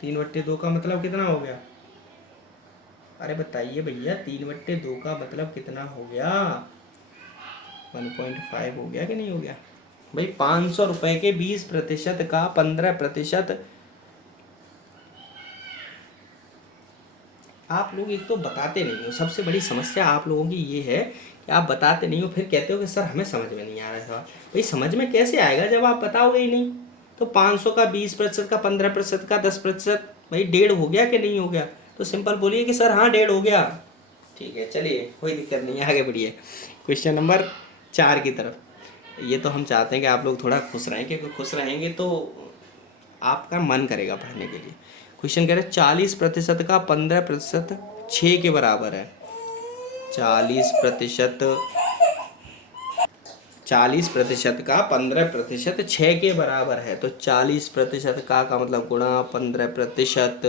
3/2 का मतलब कितना हो गया? अरे बताइए भैया, 3/2 का मतलब कितना हो गया? 1.5 हो गया कि नहीं हो गया भाई? 500 रुपए के 20% का 15%। आप लोग एक तो बताते नहीं हो, सबसे बड़ी समस्या आप लोगों की ये है कि आप बताते नहीं हो, फिर कहते हो कि सर हमें समझ में नहीं आ रहा था। भाई समझ में कैसे आएगा जब आप बताओगे ही नहीं? तो 500 का 20% का 15% का 10%, भाई 1.5 हो गया कि नहीं हो गया? तो सिंपल बोलिए कि सर हाँ 1.5 हो गया। ठीक है, चलिए कोई दिक्कत नहीं है, आगे बढ़िए क्वेश्चन नंबर 4 की तरफ। ये तो हम चाहते हैं कि आप लोग थोड़ा खुश रहें, क्योंकि खुश रहेंगे तो आपका मन करेगा पढ़ने के लिए। क्वेश्चन कह रहे हैं 40% का 15% 6 के बराबर है। 40% 40% का 15% 6 के बराबर है। तो 40% का मतलब गुणा 15%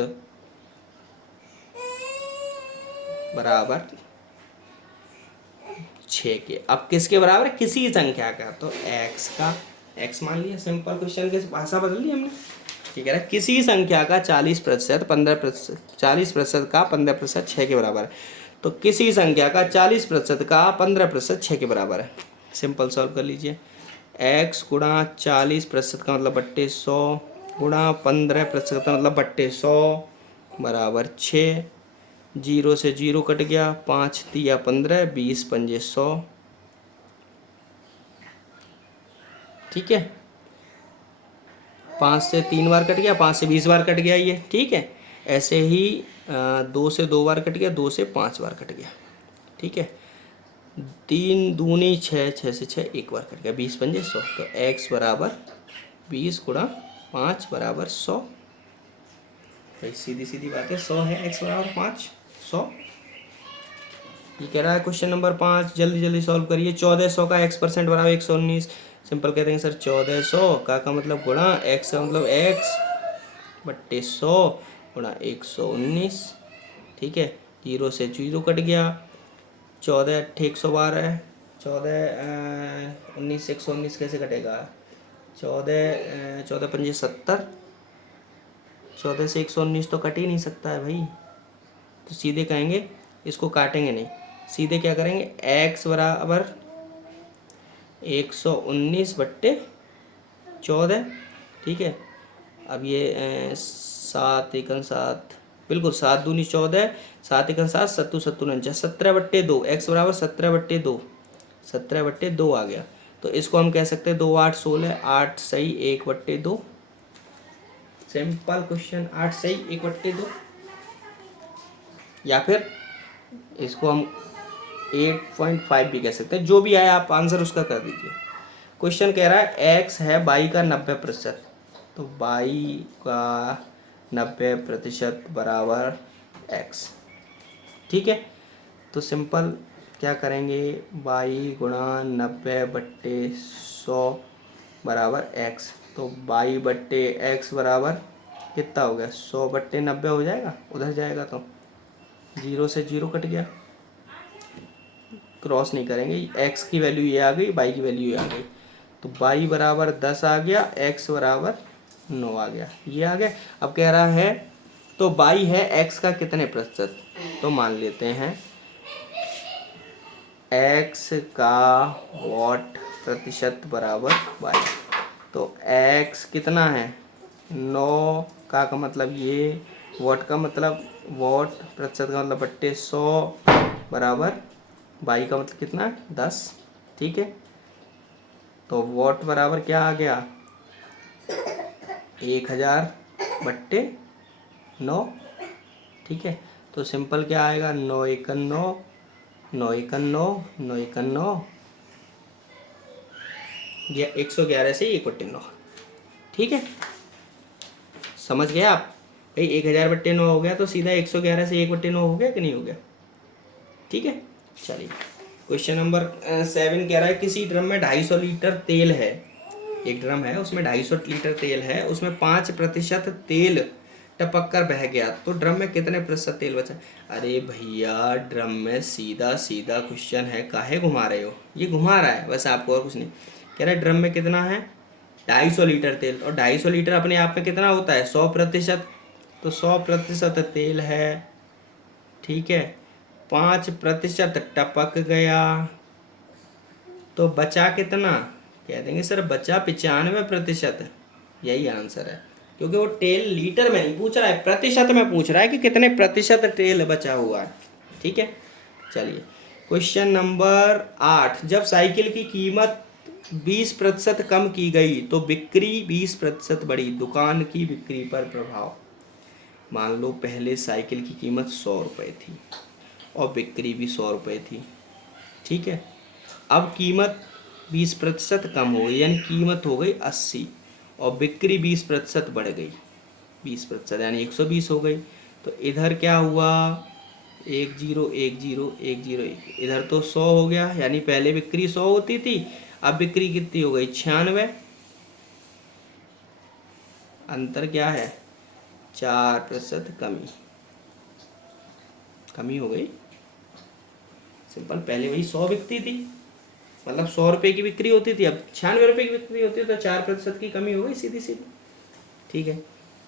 बराबर 6 के। अब किसके बराबर? किसी संख्या का, तो x का। x मान लिया, सिंपल क्वेश्चन की भाषा बदल दी हमने। ठीक है, किसी संख्या का 40% 15%, 40% का 15% 6 के बराबर है। तो किसी संख्या का 40% का 15% 6 के बराबर है। सिंपल सॉल्व कर लीजिए। x गुणा 40% का मतलब बट्टे 100 गुणा 15% का मतलब बट्टे 100 बराबर 6। जीरो से जीरो कट गया, 5 तिया 15, 20 पंजे 100, ठीक है। 5 से 3 बार कट गया, 5 से 20 बार कट गया ये, ठीक है। ऐसे ही 2 से 2 बार कट गया, 2 से 5 बार कट गया, ठीक है। 3 दूनी 6, 6 से 6 एक बार कट गया, 20 पंजे 100। तो x बराबर 20 गुणा 5 बराबर 100। भाई सीधी सीधी बात है, 100 है, x बराबर 5, 100। ये कह रहा है क्वेश्चन नंबर 5, जल्दी जल्दी सॉल्व करिए। 1400 का x% बराबर 119। सिंपल कहते हैं सर 1400 का मतलब गुणा x का मतलब x बट्टे 100 गुणा 119, ठीक है। जीरो से जीरो कट गया, 14 अट्ठे 112, 14 19 119 कैसे कटेगा? 14 पंजे 70, 14 से 119 तो कट ही नहीं सकता है भाई। तो सीधे कहेंगे, इसको काटेंगे नहीं, सीधे क्या करेंगे? x बराबर 119/14, ठीक है। अब ये 7 एकन 7, बिल्कुल 7 दूनी 14, 7 एकन 7, 7 7 49, 17/2। x बराबर 17/2, 17/2 आ गया। तो इसको हम कह सकते हैं 2 8 16, 8 सही 1/2। सिंपल क्वेश्चन, 8 सही 1/2। या फिर इसको हम 8.5 भी कह सकते हैं, जो भी आए आप आंसर उसका कर दीजिए। क्वेश्चन कह रहा है x है y का 90%, तो y का 90% बराबर x, ठीक है। तो सिंपल क्या करेंगे? y गुणा 90/100 बराबर x। तो y बट्टे x बराबर कितना हो गया? 100/90 हो जाएगा, उधर जाएगा तो जीरो से जीरो कट गया, क्रॉस नहीं करेंगे। x की वैल्यू ये आ गई, y की वैल्यू ये आ गई। तो y बराबर 10 आ गया, x बराबर 9 आ गया, ये आ गया। अब कह रहा है तो y है x का कितने प्रतिशत? तो मान लेते हैं x का वॉट प्रतिशत बराबर y। तो x कितना है? 9 का मतलब ये, वॉट का मतलब वॉट, प्रतिशत का मतलब बट्टे 100 बराबर y का मतलब कितना? 10, ठीक है। तो वॉट बराबर क्या आ गया? 1000/10, 9। ठीक है, तो सिंपल क्या आएगा, 9 एकन 9, 9 एकन 9, 9 एकन 9, या 111 से 1/9। ठीक है, समझ गए आप भाई, 1000/9 हो गया तो सीधा 111 से 1/9 हो गया कि नहीं हो गया। ठीक है, चलिए क्वेश्चन नंबर 7 कह रहा है किसी ड्रम में 250 लीटर तेल है। एक ड्रम है उसमें 250 लीटर तेल है, उसमें 5% तेल टपक कर बह गया तो ड्रम में कितने प्रतिशत तेल बचा। अरे भैया ड्रम में सीधा सीधा क्वेश्चन है, काहे घुमा रहे हो, ये घुमा रहा है बस आपको और कुछ नहीं। कह रहा है ड्रम में कितना है, 250 लीटर तेल, और 250 लीटर अपने आप में कितना होता है, 100%। तो 100% तेल है। ठीक है, 5% टपक गया तो बचा कितना, कह देंगे सर बचा 95%। यही आंसर है, क्योंकि वो तेल लीटर में नहीं पूछ रहा है, प्रतिशत में पूछ रहा है कि कितने प्रतिशत तेल बचा हुआ है। ठीक है, चलिए क्वेश्चन नंबर 8, जब साइकिल की कीमत 20% कम की गई तो बिक्री 20% बढ़ी, दुकान की बिक्री पर प्रभाव। मान लो पहले साइकिल की कीमत 100 रुपये थी और बिक्री भी 100 रुपये थी। ठीक है, अब कीमत 20% कम हो गई, यानी कीमत हो गई 80 और बिक्री 20% बढ़ गई, 20% यानी 120 हो गई। तो इधर क्या हुआ, 1 0 1 0 1 0 1, इधर तो 100 हो गया, यानी पहले बिक्री 100 होती थी, अब बिक्री कितनी हो गई 96। अंतर क्या है, 4% कमी, कमी हो गई। सिंपल, पहले वही 100 बिकती थी, मतलब 100 रुपये की बिक्री होती थी, अब 96 रुपये की बिक्री होती है, तो 4% की कमी हो गई सीधी सीधी। ठीक है,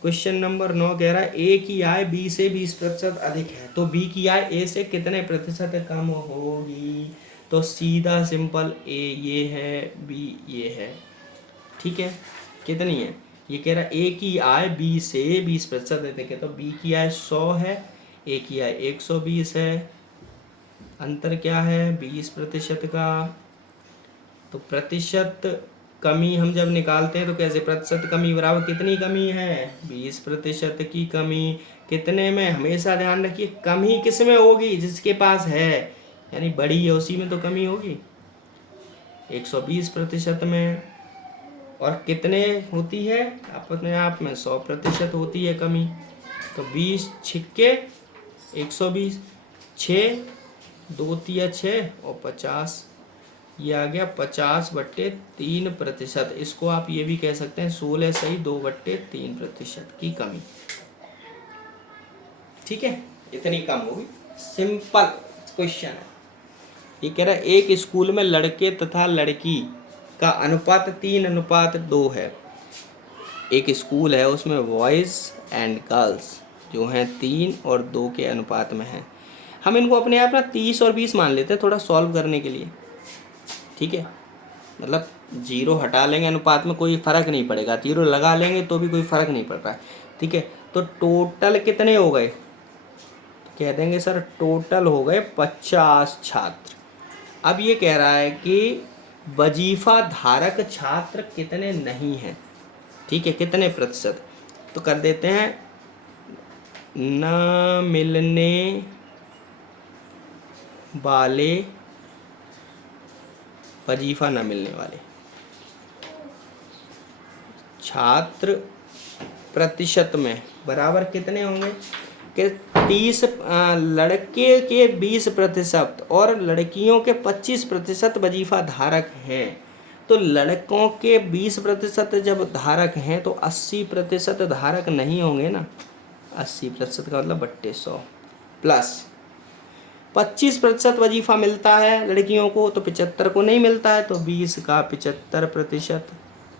क्वेश्चन नंबर 9 कह रहा है ए की आय बी से 20% अधिक है तो बी की आय ए से कितने प्रतिशत कम होगी। तो सीधा सिंपल, ए ये है, बी ये है। ठीक है, कितनी है, ये कह रहा है ए की आय बी से 20% अधिक है, तो बी की आय 100 है, ए की आय 120 है। अंतर क्या है, 20% का। तो प्रतिशत कमी हम जब निकालते हैं तो कैसे, प्रतिशत कमी बराबर कितनी कमी है, 20% की कमी। कितने में, हमेशा ध्यान रखिए कमी किस में होगी, जिसके पास है, यानी बड़ी है उसी में तो कमी होगी, 120% में। और कितने होती है, अपने आप में 100% होती है कमी। तो 20 छिक्के 120, 6 2 तिया 6 और 50, ये आ गया 50/3%। इसको आप ये भी कह सकते हैं 16 सही 2/3% की कमी। ठीक है, इतनी कम होगी, सिंपल क्वेश्चन है। ये कह रहा है एक स्कूल में लड़के तथा लड़की का अनुपात 3:2 है। एक स्कूल है उसमें बॉयज़ एंड गर्ल्स जो हैं 3 और 2 के अनुपात में हैं। हम इनको अपने आप ना 30 और 20 मान लेते हैं थोड़ा सॉल्व करने के लिए। ठीक है, मतलब 0 हटा लेंगे अनुपात में कोई फ़र्क नहीं पड़ेगा, 0 लगा लेंगे तो भी कोई फ़र्क नहीं पड़ रहा है। ठीक है, तो टोटल कितने हो गए, कह देंगे सर टोटल हो गए 50 छात्र। अब ये कह रहा है कि वजीफा धारक छात्र कितने नहीं हैं। ठीक है, कितने प्रतिशत, तो कर देते हैं न मिलने वाले, वजीफा न मिलने वाले छात्र प्रतिशत में बराबर कितने होंगे कि 30, लड़के के 20% और लड़कियों के 25% वजीफा धारक हैं। तो लड़कों के 20% जब धारक हैं तो 80% धारक नहीं होंगे ना, 80% का मतलब 100 प्लस 25% वजीफा मिलता है लड़कियों को तो 75 को नहीं मिलता है, तो 20 का 75%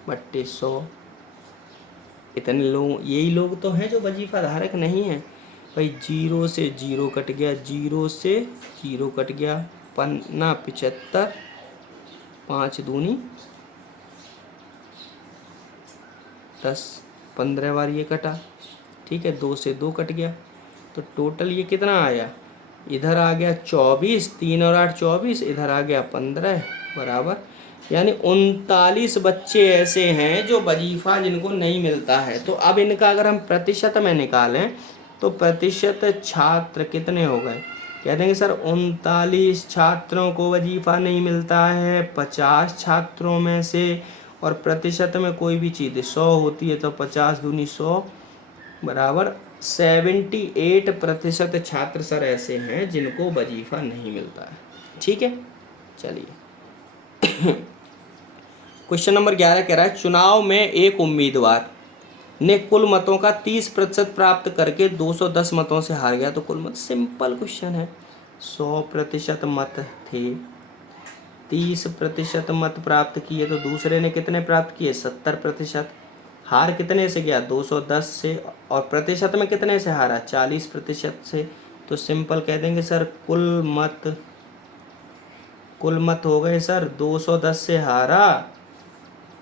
100। इतने लोग, यही लोग तो हैं जो वजीफा धारक नहीं हैं भाई। 0 से 0 कट गया, 0 से 0 कट गया, 75, 5 दूनी 10, 15 बार ये कटा। ठीक है, 2 से 2 कट गया, तो टोटल ये कितना आया, इधर आ गया 24, 3 और 8 24, इधर आ गया 15 बराबर, यानी 39 बच्चे ऐसे हैं जो वजीफा जिनको नहीं मिलता है। तो अब इनका अगर हम प्रतिशत में निकालें तो प्रतिशत छात्र कितने हो गए? कह देंगे सर 39 छात्रों को वजीफा नहीं मिलता है 50 छात्रों में से, और प्रतिशत में कोई भी चीज़ 100 होती है तो 50 दूनी 100 बराबर 78% छात्र सर ऐसे हैं जिनको वजीफा नहीं मिलता है। ठीक है, चलिए क्वेश्चन नंबर 11 कह रहा है चुनाव में एक उम्मीदवार ने कुल मतों का 30% प्राप्त करके 210 मतों से हार गया तो कुल मत। सिंपल क्वेश्चन है, 100% मत थे, 30% मत प्राप्त किए तो दूसरे ने कितने प्राप्त किए? 70%। हार कितने से गया? 210 से, और प्रतिशत में कितने से हारा? 40% से। तो सिंपल कह देंगे सर कुल मत हो गए सर 210 से हारा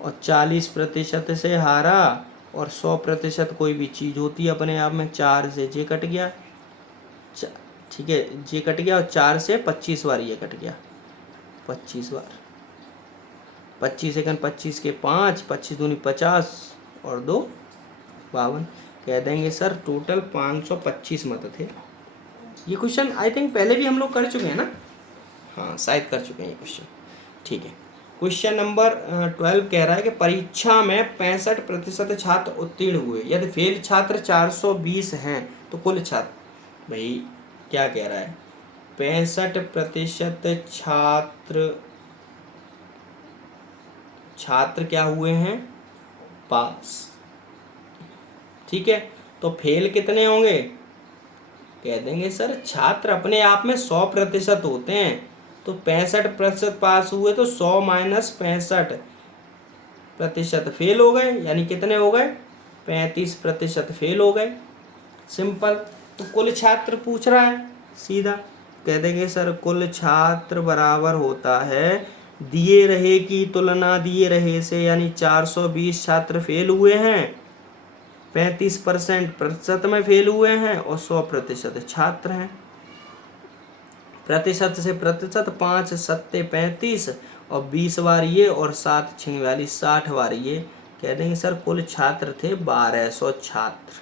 और 40% से हारा, और 100% कोई भी चीज़ होती है अपने आप में 4 से जे कट गया, ठीक है जे कट गया, और 4 से 25 बार ये कट गया, 25 बार, 25 सेकंड 25 के 5, 25 दूनी 50 और 2 52। कह देंगे सर टोटल 525 मत थे। ये क्वेश्चन आई थिंक पहले भी हम लोग कर चुके हैं ना, हाँ शायद कर चुके हैं ये क्वेश्चन। ठीक है, क्वेश्चन नंबर 12 कह रहा है कि परीक्षा में 65% छात्र उत्तीर्ण हुए, यदि फेल छात्र 420 हैं तो कुल छात्र, भाई क्या कह रहा है? 65% छात्र क्या हुए हैं? पास। ठीक है, तो फेल कितने होंगे? कह देंगे सर छात्र अपने आप में 100% होते हैं, तो 65% पास हुए तो 100 माइनस 65% फेल हो गए, यानी कितने हो गए? 35% फेल हो गए। सिंपल। तो कुल छात्र पूछ रहा है, सीधा कह देंगे सर कुल छात्र बराबर होता है दिए रहे की तुलना दिए रहे से, यानी 420 छात्र फेल हुए हैं, 35% में फेल हुए हैं और 100% छात्र हैं। प्रतिशत से प्रतिशत 5 सत्ते 35 और 20 बार ये और 7 6 42 60 बार ये। कह देंगे सर कुल छात्र थे 1200 छात्र।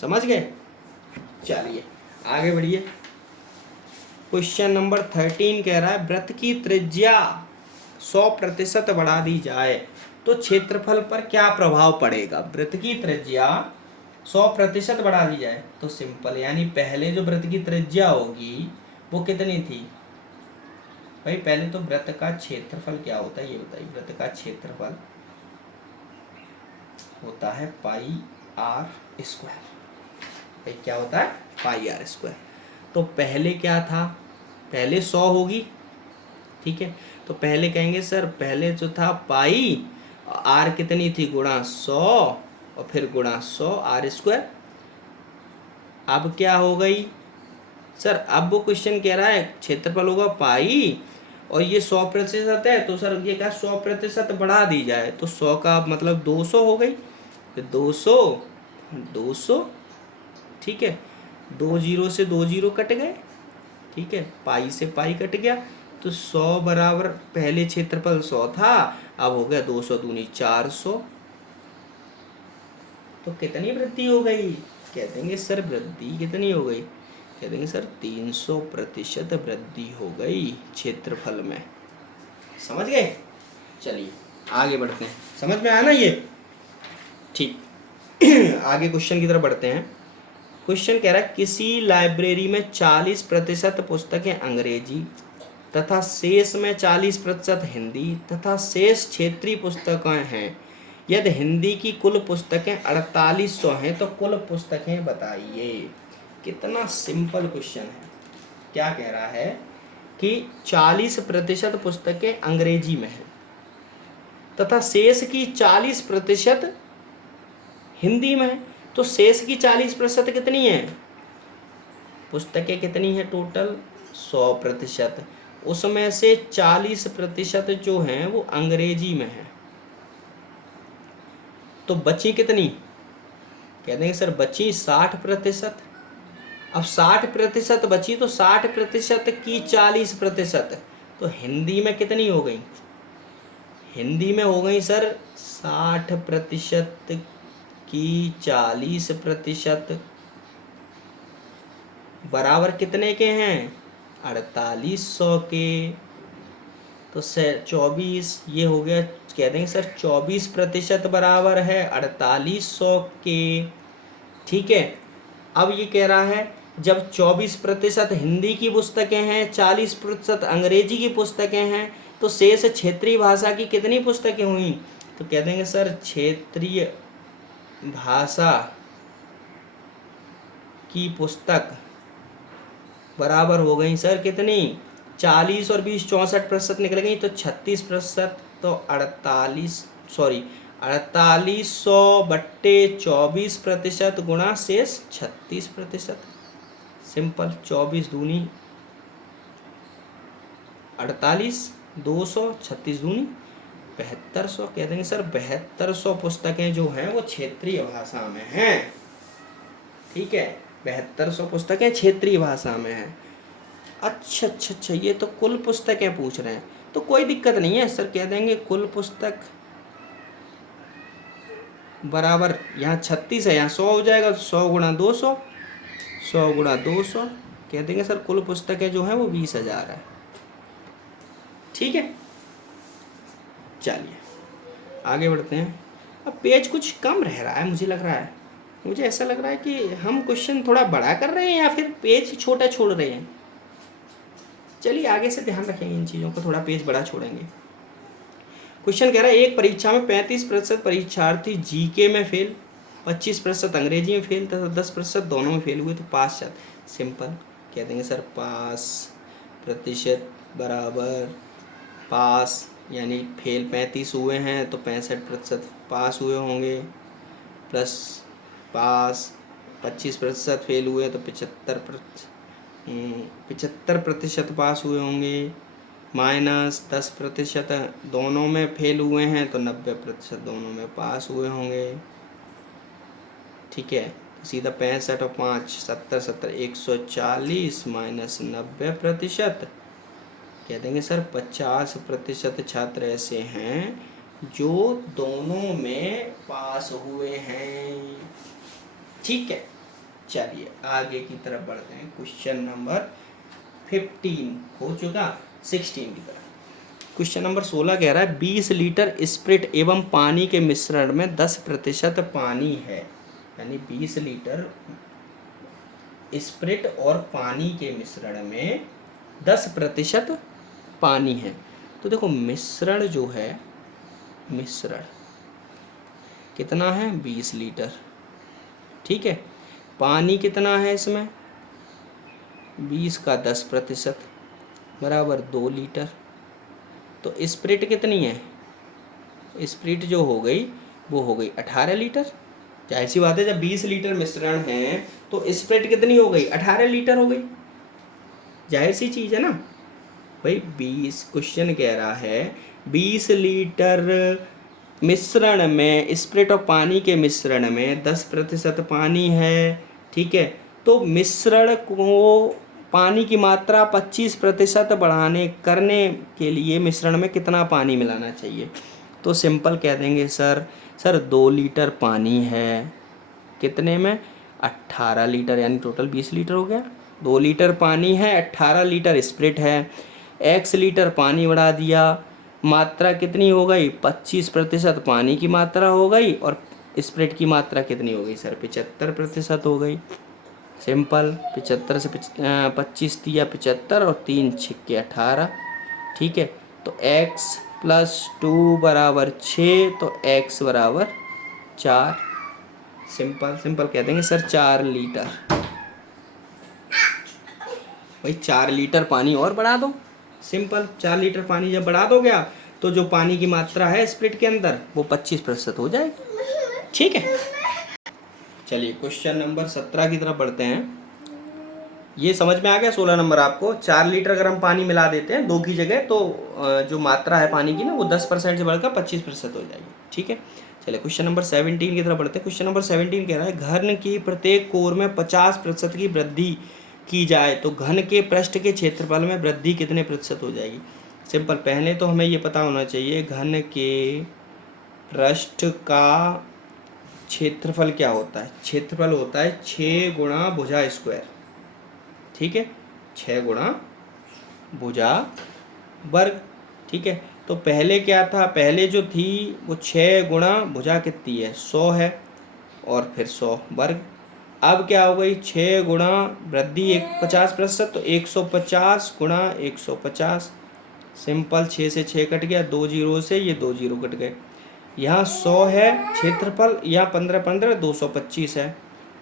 समझ गए? चलिए आगे बढ़िए। क्वेश्चन नंबर 13 कह रहा है वृत्त की त्रिज्या 100% बढ़ा दी जाए तो क्षेत्रफल पर क्या प्रभाव पड़ेगा? वृत्त की त्रिज्या 100% बढ़ा दी जाए तो सिंपल, यानी पहले जो वृत्त की त्रिज्या होगी वो कितनी थी? भाई पहले तो वृत्त का क्षेत्रफल क्या होता है ये बताइए। वृत्त का क्षेत्रफल होता है पाई आर स्क्वायर। भाई क्या होता है? पाई आर स्क्वायर। तो पहले क्या था? पहले 100 होगी, ठीक है, तो पहले कहेंगे सर पहले जो था पाई, आर कितनी थी? गुणा 100 और फिर गुणा 100 आर स्क्वायर। अब क्या हो गई सर? अब वो क्वेश्चन कह रहा है क्षेत्रफल होगा पाई और ये 100% है, तो सर ये क्या 100% बढ़ा दी जाए तो 100 का मतलब 200 हो गई, तो 200 ठीक है, 2 जीरो से 2 जीरो कट गए, ठीक है, पाई से पाई कट गया, तो 100 बराबर पहले क्षेत्रफल 100 था, अब हो गया 200 दूनी 400। तो कितनी वृद्धि हो गई? कह देंगे सर वृद्धि कितनी हो गई? कह देंगे सर 300% वृद्धि हो गई क्षेत्रफल में। समझ गए? चलिए आगे बढ़ते हैं। समझ में आया ना ये? ठीक आगे क्वेश्चन की तरफ बढ़ते हैं। क्वेश्चन कह रहा है किसी लाइब्रेरी में 40% पुस्तकें अंग्रेजी तथा शेष में 40% हिंदी तथा शेष क्षेत्रीय पुस्तकें हैं। यदि हिंदी की कुल पुस्तकें 4800 हैं तो कुल पुस्तकें बताइए। कितना सिंपल क्वेश्चन है। क्या कह रहा है कि 40% पुस्तकें अंग्रेजी में हैं तथा शेष की 40% हिंदी में है, तो शेष की 40% कितनी है? पुस्तकें कितनी है टोटल? 100%। उसमें से 40% जो हैं वो अंग्रेजी में है, तो बची कितनी? कह देंगे सर बची 60%। अब 60% बची तो 60% की 40%, तो हिंदी में कितनी हो गई? हिंदी में हो गई सर 60% की 40% बराबर कितने के हैं? 4800 के। तो 24 ये हो गया, कह देंगे सर 24% बराबर है 4800 के। ठीक है, अब ये कह रहा है जब 24% हिंदी की पुस्तकें हैं, 40% अंग्रेजी की पुस्तकें हैं, तो शेष क्षेत्रीय भाषा की कितनी पुस्तकें हुई? तो कह देंगे सर क्षेत्रीय भाषा की पुस्तक बराबर हो गई सर कितनी? 40 और 20 64% निकल गई, तो 36%। तो 4800/24% गुणा शेष 36%। सिंपल, 24 दूनी 48, 200, 36 दूनी 7200। कह देंगे सर 7200 पुस्तकें जो हैं वो क्षेत्रीय भाषा में हैं। ठीक है, 7200 पुस्तकें क्षेत्रीय भाषा में हैं। अच्छा अच्छा अच्छा, ये तो कुल पुस्तकें पूछ रहे हैं, तो कोई दिक्कत नहीं है सर। कह देंगे कुल पुस्तक बराबर, यहाँ 36 है, यहाँ 100 हो जाएगा, 100 गुणा 200, 100 गुणा 200। कह देंगे सर कुल पुस्तकें जो हैं वो 20,000 है। ठीक है, चलिए आगे बढ़ते हैं। अब पेज कुछ कम रह रहा है, मुझे लग रहा है, मुझे ऐसा लग रहा है कि हम क्वेश्चन थोड़ा बड़ा कर रहे हैं या फिर पेज छोटा छोड़ रहे हैं। चलिए आगे से ध्यान रखेंगे इन चीज़ों को, थोड़ा पेज बड़ा छोड़ेंगे। क्वेश्चन कह रहा है एक परीक्षा में 35% परीक्षार्थी जीके में फेल, 25% अंग्रेजी में फेल तथा 10% दोनों में फेल हुए, तो पास। सिंपल, कह देंगे सर पास प्रतिशत बराबर पास, यानी फेल 35 हुए हैं तो 65% पास हुए होंगे, प्लस पास 25% फेल हुए तो 75% पास हुए होंगे, माइनस 10% दोनों में फेल हुए हैं तो 90% दोनों में पास हुए होंगे। ठीक है, तो सीधा 65 और 5 70 70 140 माइनस 90%। कह देंगे सर 50% छात्र ऐसे हैं जो दोनों में पास हुए हैं। ठीक है, चलिए आगे की तरफ बढ़ते हैं। क्वेश्चन नंबर 15 हो चुका, 16 की तरफ। क्वेश्चन नंबर 16 कह रहा है 20 लीटर स्प्रिट एवं पानी के मिश्रण में 10% पानी है, यानी 20 लीटर स्प्रिट और पानी के मिश्रण में 10% पानी है। तो देखो मिश्रण जो है, मिश्रण कितना है? 20 लीटर। ठीक है, पानी कितना है इसमें? 20 का 10% बराबर 2 लीटर। तो स्प्रिट कितनी है? स्प्रिट जो हो गई वो हो गई 18 लीटर। जाहिर सी बात है, जब 20 लीटर मिश्रण है तो स्प्रिट कितनी हो गई? 18 लीटर हो गई। जाहिर सी चीज़ है ना भाई। 20, क्वेश्चन कह रहा है 20 लीटर मिश्रण में, स्प्रिट और पानी के मिश्रण में 10% पानी है। ठीक है, तो मिश्रण को पानी की मात्रा 25% बढ़ाने करने के लिए मिश्रण में कितना पानी मिलाना चाहिए? तो सिंपल कह देंगे सर 2 लीटर पानी है, कितने में? 18 लीटर, यानी टोटल 20 लीटर हो गया। 2 लीटर पानी है, 18 लीटर स्प्रिट है, x लीटर पानी बढ़ा दिया, मात्रा कितनी हो गई? 25% पानी की मात्रा हो गई, और स्प्रिट की मात्रा कितनी हो गई सर? 75% हो गई। सिंपल, 75 से 25 दिया 75 और 3 छिक्के 18। ठीक है, तो x + 2 बराबर 6, तो x बराबर 4। सिंपल सिंपल कह देंगे सर 4 लीटर। भाई 4 लीटर पानी और बढ़ा दो। सिंपल, 4 लीटर पानी जब बढ़ा दोगे आप, तो जो पानी की मात्रा है स्प्रिट के अंदर वो 25% हो जाएगी। ठीक है, चलिए क्वेश्चन नंबर 17 की तरफ बढ़ते हैं। ये समझ में आ गया 16 नंबर आपको? 4 लीटर अगर हम पानी मिला देते हैं 2 की जगह, तो जो मात्रा है पानी की ना वो 10% से बढ़कर 25% हो जाएगी। ठीक है, चलिए क्वेश्चन नंबर 17 की तरफ बढ़ते हैं। क्वेश्चन नंबर 17 कह रहा है घन की प्रत्येक कोर में 50% की वृद्धि की जाए तो घन के पृष्ठ के क्षेत्रफल में वृद्धि कितने प्रतिशत हो जाएगी? सिंपल, पहले तो हमें ये पता होना चाहिए घन के पृष्ठ का क्षेत्रफल क्या होता है? क्षेत्रफल होता है 6 गुणा भुजा स्क्वायर। ठीक है, 6 गुणा भुजा वर्ग। ठीक है, तो पहले क्या था? पहले जो थी वो 6 गुणा भुजा कितनी है? 100 है, और फिर 100 वर्ग। अब क्या हो गई? 6 गुणा वृद्धि एक 50%, तो 150 गुणा 150। सिंपल, 6 से 6 कट गया, 2 जीरो से ये 2 जीरो कट गए। यहाँ 100 है क्षेत्रफल, यहाँ 15 15 225 है,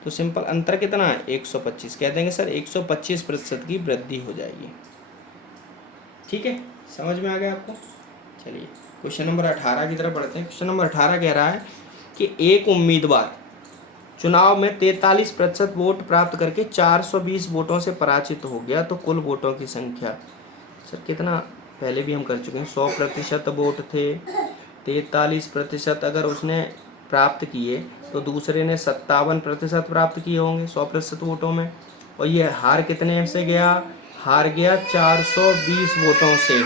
तो सिंपल अंतर कितना है? 125। कह देंगे सर 125% की वृद्धि हो जाएगी। ठीक है, समझ में आ गया आपको? चलिए क्वेश्चन नंबर 18 की तरफ बढ़ते हैं। क्वेश्चन नंबर 18 कह रहा है कि एक उम्मीदवार चुनाव में 43% वोट प्राप्त करके 420 वोटों से पराजित हो गया, तो कुल वोटों की संख्या सर कितना? पहले भी हम कर चुके हैं। 100% वोट थे, 43% अगर उसने प्राप्त किए, तो दूसरे ने 57% प्राप्त किए होंगे 100% वोटों में। और ये हार कितने से गया? हार गया 420 वोटों से,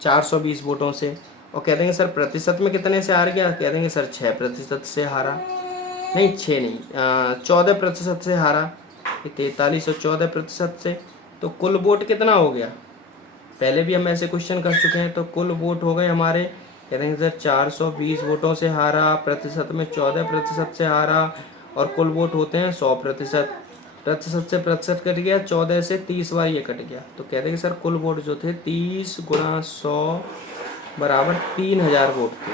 420 वोटों से। और कह देंगे सर प्रतिशत में कितने से हार गया? कह देंगे सर 6% से हारा। नहीं, 6 नहीं, 14% से हारा। 43 और 14% से, तो कुल वोट कितना हो गया? पहले भी हम ऐसे क्वेश्चन कर चुके हैं। तो कुल वोट हो गए हमारे, कह देंगे सर 420 वोटों से हारा, प्रतिशत में 14% से हारा, और कुल वोट होते हैं 100%। प्रतिशत से प्रतिशत कट गया, 14 से 30 बार ये कट गया, तो कह देंगे सर कुल वोट जो थे 30 गुणा 100 बराबर 3000 वोट थे।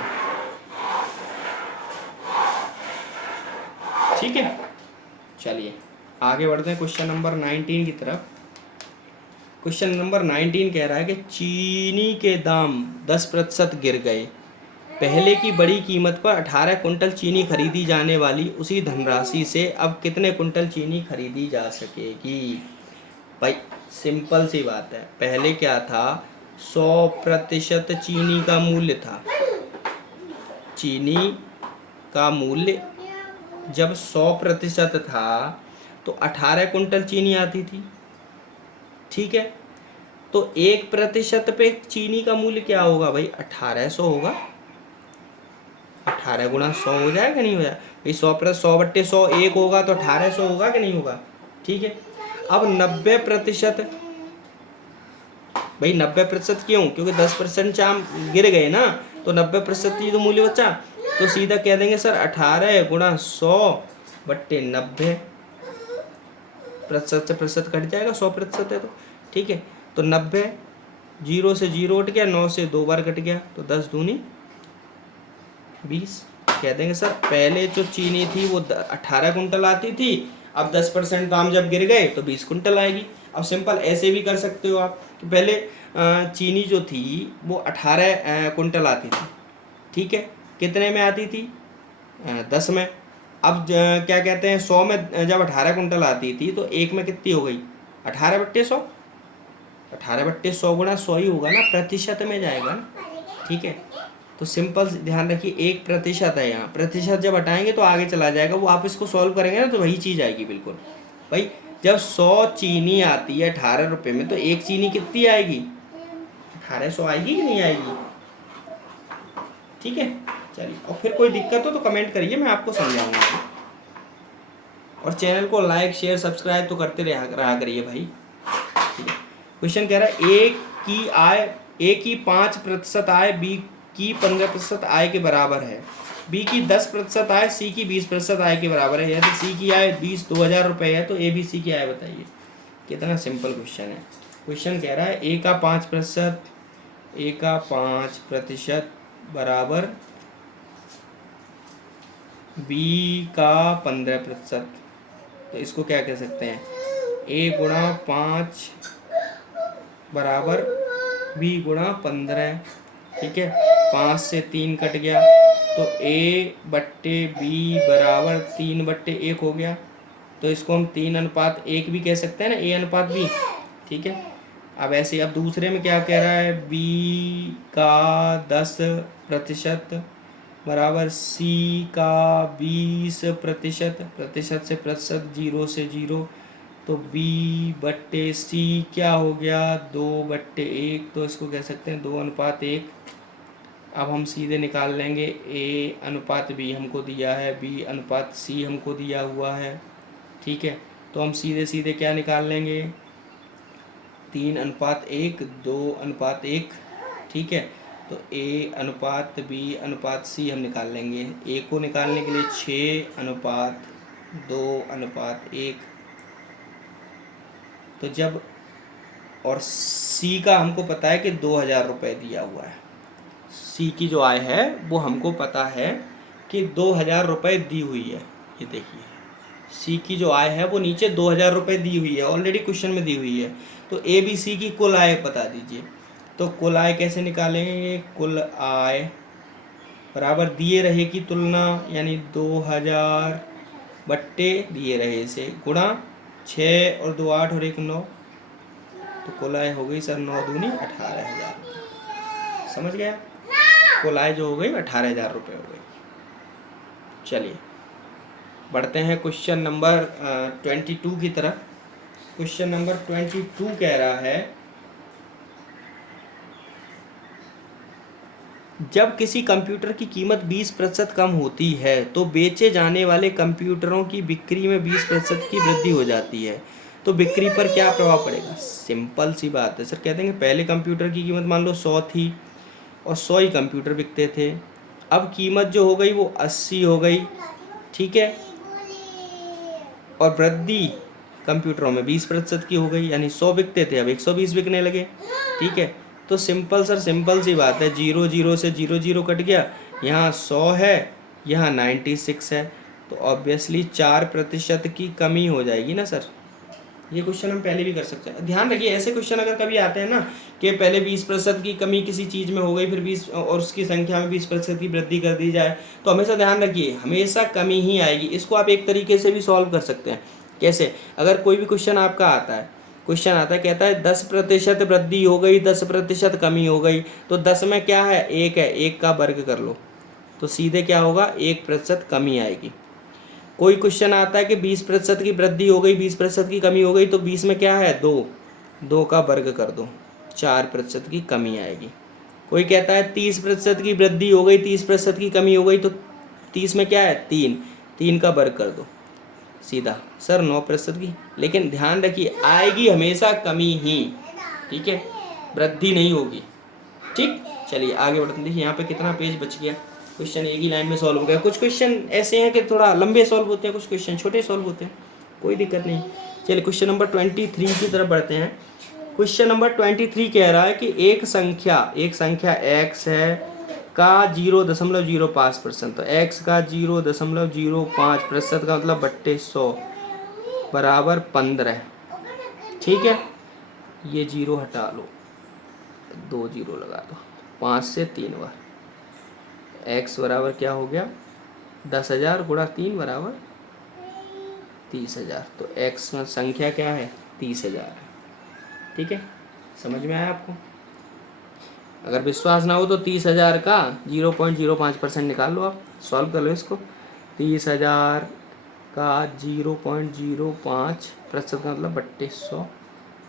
ठीक है, चलिए आगे बढ़ते हैं क्वेश्चन नंबर 19 की तरफ। क्वेश्चन नंबर 19 कह रहा है कि चीनी के दाम 10% गिर गए। पहले की बड़ी कीमत पर 18 कुंटल चीनी खरीदी जाने वाली उसी धनराशि से अब कितने कुंटल चीनी खरीदी जा सकेगी? भाई सिंपल सी बात है, पहले क्या था? 100% चीनी का मूल्य था। चीनी का मूल्य जब 100% था तो 18 कुंटल चीनी आती थी। ठीक है, तो 1% पे चीनी का मूल्य क्या होगा भाई? 1800 होगा। 18 गुणा 100 हो जाएगा, नहीं हो जाएगा भाई? 100+100 1 होगा, तो 1800 होगा कि नहीं होगा? ठीक है, अब 90%, भाई 90% क्यों? क्योंकि 10% चाम गिर गए ना, तो 90% ही तो मूल्य बचा। तो सीधा कह देंगे सर 18 गुणा 100/90। प्रतिशत से प्रतिशत कट जाएगा, 100% है तो। ठीक है, तो 90, 0 से 0 कट गया, 9 से 2 बार कट गया, तो 10 दूनी 20। कह देंगे सर पहले जो चीनी थी वो 18 कुंटल आती थी, अब 10% दाम जब गिर गए तो 20 कुंटल आएगी। अब सिंपल ऐसे भी कर सकते हो आप कि पहले चीनी जो थी वो 18 कुंटल आती थी। ठीक है, कितने में आती थी? 10 में। अब क्या कहते हैं, 100 में जब 18 कुंटल आती थी तो एक में कितनी हो गई? 18/100। 18/100 गुणा 100 ही होगा ना, प्रतिशत में जाएगा ना। ठीक है, तो सिंपल ध्यान रखिए 1% है यहाँ, प्रतिशत जब हटाएंगे तो आगे चला जाएगा। वो आप इसको सॉल्व करेंगे ना तो वही चीज़ आएगी बिल्कुल। भाई जब 100 चीनी आती है 18 रुपये में, तो एक चीनी कितनी आएगी? 1800 आएगी कि नहीं आएगी? ठीक है, चलिए। और फिर कोई दिक्कत हो तो कमेंट करिए, मैं आपको समझाऊंगा। और चैनल को लाइक शेयर सब्सक्राइब तो करते रहा करिए भाई। ठीक है, क्वेश्चन कह रहा है ए की 5% आय बी की 15% आय के बराबर है। बी की 10% आय सी की 20% आय के बराबर है। यदि सी की आय 20,000 रुपये है तो ए बी सी की आय बताइए। कितना सिंपल क्वेश्चन है। क्वेश्चन कह रहा है ए का 5% बराबर बी का 15%। तो इसको क्या कह सकते हैं? ए गुणा 5 बराबर बी गुणा 15। ठीक है, 5 से 3 कट गया, तो A/B बराबर 3/1 हो गया। तो इसको हम 3:1 भी कह सकते हैं ना, A/B। ठीक है, अब ऐसे अब दूसरे में क्या कह रहा है? बी का 10% बराबर सी का 20%। प्रतिशत से प्रतिशत, 0 से 0, तो B/C क्या हो गया? 2/1। तो इसको कह सकते हैं 2:1। अब हम सीधे निकाल लेंगे ए अनुपात बी हमको दिया है, बी अनुपात सी हमको दिया हुआ है, ठीक है। तो हम सीधे सीधे क्या निकाल लेंगे, 3:1, 2:1, ठीक है। तो ए अनुपात बी अनुपात सी हम निकाल लेंगे। ए को निकालने के लिए 6:2:1, तो जब, और सी का हमको पता है कि 2,000 रुपये दिया हुआ है। सी की जो आय है वो हमको पता है कि 2,000 रुपये दी हुई है। ये देखिए सी की जो आय है वो नीचे 2,000 रुपये दी हुई है, ऑलरेडी क्वेश्चन में दी हुई है। तो ए बी सी की कुल आय बता दीजिए। तो कुल आय कैसे निकालेंगे, कुल आय बराबर दिए रहे की तुलना, यानी 2,000 बट्टे दिए रहे से गुणा 6 और 2 8 और 1 9, तो कुल आय हो गई सर 9 दूनी 18,000। समझ गया, कुल आय जो हो गई 18,000 रुपये हो गई। चलिए बढ़ते हैं क्वेश्चन नंबर 22 की तरफ। क्वेश्चन नंबर 22 कह रहा है, जब किसी कंप्यूटर की कीमत 20% कम होती है तो बेचे जाने वाले कंप्यूटरों की बिक्री में 20% की वृद्धि हो जाती है, तो बिक्री पर क्या प्रभाव पड़ेगा। सिंपल सी बात है सर, कहते हैं कि पहले कंप्यूटर की कीमत मान लो 100 थी और 100 ही कंप्यूटर बिकते थे। अब कीमत जो हो गई वो 80 हो गई, ठीक है, और वृद्धि कंप्यूटरों में 20% की हो गई, यानी 100 बिकते थे अब 120 बिकने लगे, ठीक है। तो सिंपल सर, सिंपल सी बात है, 0 0 से 0 0 कट गया, यहाँ 100 है, यहाँ 96 है, तो ऑब्वियसली 4% की कमी हो जाएगी ना सर। ये क्वेश्चन हम पहले भी कर सकते हैं। ध्यान रखिए ऐसे क्वेश्चन अगर कभी आते हैं ना कि पहले 20% की कमी किसी चीज़ में हो गई, फिर 20 और उसकी संख्या में 20% की वृद्धि कर दी जाए, तो हमेशा ध्यान रखिए हमेशा कमी ही आएगी। इसको आप एक तरीके से भी सॉल्व कर सकते हैं। कैसे, अगर कोई भी क्वेश्चन आपका आता है, क्वेश्चन आता है कहता है 10% वृद्धि हो गई 10% कमी हो गई, तो 10 में क्या है, 1 है, 1 का वर्ग कर लो, तो सीधे क्या होगा, 1% कमी आएगी। कोई क्वेश्चन आता है कि 20% की वृद्धि हो गई 20% की कमी हो गई, तो 20 में क्या है, 2 का वर्ग कर दो, 4% की कमी आएगी। कोई कहता है 30% की वृद्धि हो गई 30% की कमी हो गई, तो 30 में क्या है, 3 का वर्ग कर दो, सीधा सर 9% की। लेकिन ध्यान रखिए आएगी हमेशा कमी ही, ठीक है, वृद्धि नहीं होगी, ठीक। चलिए आगे बढ़ते हैं। देखिए यहाँ पे कितना पेज बच गया, क्वेश्चन एक ही लाइन में सॉल्व हो गया। कुछ क्वेश्चन ऐसे हैं कि थोड़ा लंबे सॉल्व होते हैं, कुछ क्वेश्चन छोटे सॉल्व होते हैं, कोई दिक्कत नहीं। चलिए क्वेश्चन नंबर 23 की तरफ बढ़ते हैं। क्वेश्चन नंबर 23 कह रहा है कि एक संख्या x है का 0.05%, तो x का 0.05% का मतलब बट्टे 100 बराबर 15, ठीक है। ये 0 हटा लो, 2 0 लगा दो, 5 से 3 बार, x बराबर क्या हो गया, 10,000 गुणा 3 बराबर 30,000, तो x में संख्या क्या है, 30,000, ठीक है। समझ में आया आपको। अगर विश्वास ना हो तो 30,000 का 0.05% निकाल लो, आप सॉल्व कर लो इसको। 30,000 का 0.05% का मतलब बट्टे 100,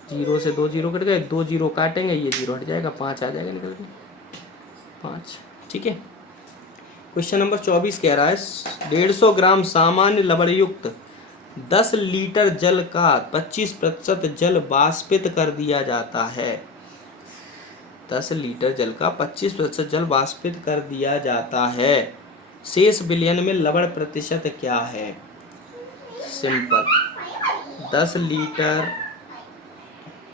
0 से 2 0 कट गए, 2 0 काटेंगे, ये 0 हट जाएगा, 5 आ जाएगा निकल के, 5, ठीक है। क्वेश्चन नंबर 24 कह रहा है 150 ग्राम सामान्य लवण युक्त 10 लीटर जल का 25% जल वाष्पित कर दिया जाता है। 10 लीटर जल का 25% जल वाष्पित कर दिया जाता है, शेष विलयन में लवण प्रतिशत क्या है। सिंपल, 10 लीटर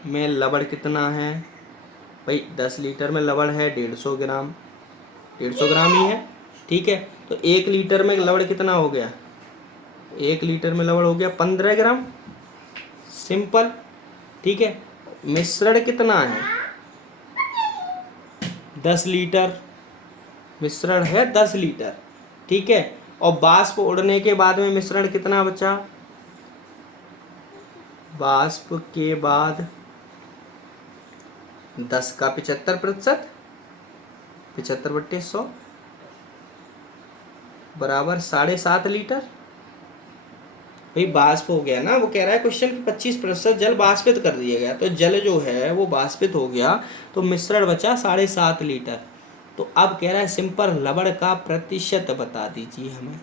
में लवण कितना है भाई, 10 लीटर में लवण है 150 ग्राम, 150 ग्राम ही है, ठीक है। तो 1 लीटर में लवण कितना हो गया, 1 लीटर में लवण हो गया 15 ग्राम, सिंपल, ठीक है। मिश्रण कितना है, 10 लीटर, मिश्रण है 10 लीटर, ठीक है। और वाष्प उड़ने के बाद में मिश्रण कितना बचा, वाष्प के बाद 10 का 75%, 75/100 बराबर 7.5 लीटर। भाई वाष्प हो गया ना, वो कह रहा है क्वेश्चन कि 25% जल वाष्पित कर दिया गया, तो जल जो है वो वाष्पित हो गया, तो मिश्रण बचा 7.5 लीटर। तो अब कह रहा है सिंपल लवड़ का प्रतिशत बता दीजिए हमें।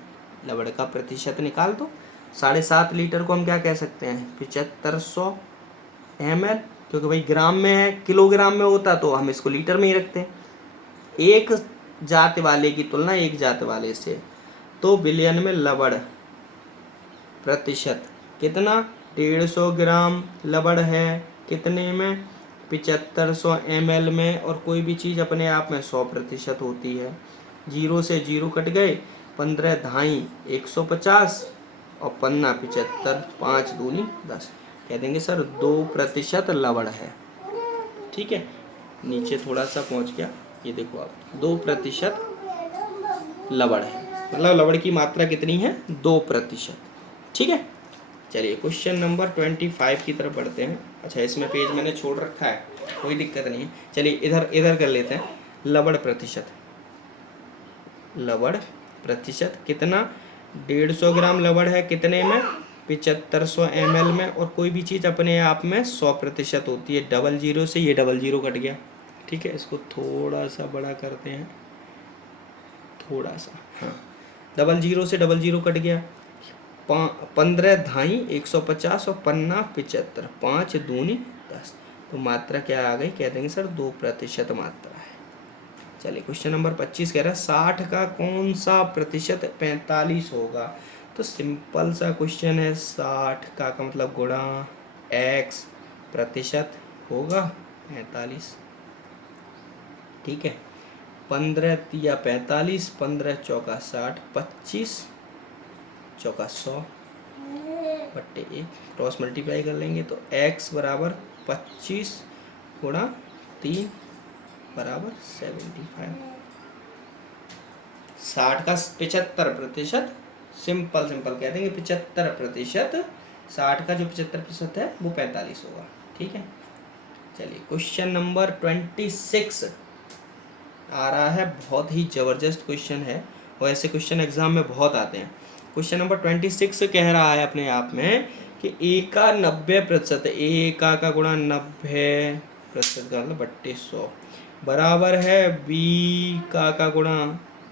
लवड़ का प्रतिशत निकाल दो। 7.5 लीटर को हम क्या कह सकते हैं, 7500 ml, क्योंकि भाई ग्राम में है, किलोग्राम में होता तो हम इसको लीटर में ही रखते हैं। एक जात वाले की तुलना एक जात वाले से, तो बिलियन में लवड़ प्रतिशत कितना, 150 ग्राम लवड़ है कितने में, 7500 ml में। और कोई भी चीज़ अपने आप में 100% होती है। 0 से 0 कट गए, 15 धाई 150 और 15 75, 5 दूनी 10। कह देंगे सर 2% लवड़ है। ठीक है, नीचे थोड़ा सा पहुंच गया, ये देखो आप 2% लवड़ है, मतलब लवड़ की मात्रा कितनी है, 2%। ठीक है, चलिए क्वेश्चन नंबर 25 की तरफ बढ़ते हैं। अच्छा, इसमें पेज मैंने छोड़ रखा है, कोई दिक्कत नहीं है। चलिए इधर इधर कर लेते हैं। लवड़ प्रतिशत, लवड़ प्रतिशत कितना, 150 ग्राम लवड़ है कितने में, 7500 ml में। और कोई भी चीज़ अपने आप में 100% होती है। 00 से ये 00 कट गया। ठीक है, इसको थोड़ा सा बड़ा करते हैं, थोड़ा सा, हाँ, 00 से 00 कट गया। 15 धाई 150 और 15 75, 5 दूनी 10। तो मात्रा क्या आ गई, कह देंगे सर 2% मात्रा है। चलिए क्वेश्चन नंबर 25 कह रहा है 60 का कौन सा प्रतिशत 45 होगा। तो सिंपल सा क्वेश्चन है, 60 का मतलब गुणा x प्रतिशत होगा 45। ठीक है, 15 या 45, 15 चौका 60, 25 चौका 100 बट्टे 1, क्रॉस मल्टीप्लाई कर लेंगे तो x बराबर 25 गुणा 3 बराबर 75। 60 का 75%, सिंपल कह देंगे 75%। 60 का जो 75% है वो 45 होगा। ठीक है, चलिए क्वेश्चन नंबर 26 आ रहा है, बहुत ही ज़बरदस्त क्वेश्चन है और ऐसे क्वेश्चन एग्जाम में बहुत आते हैं। क्वेश्चन नंबर 26 कह रहा है अपने आप में कि a का 90%, a का गुणा 90% का मतलब बट्टे 100 बराबर है b का गुणा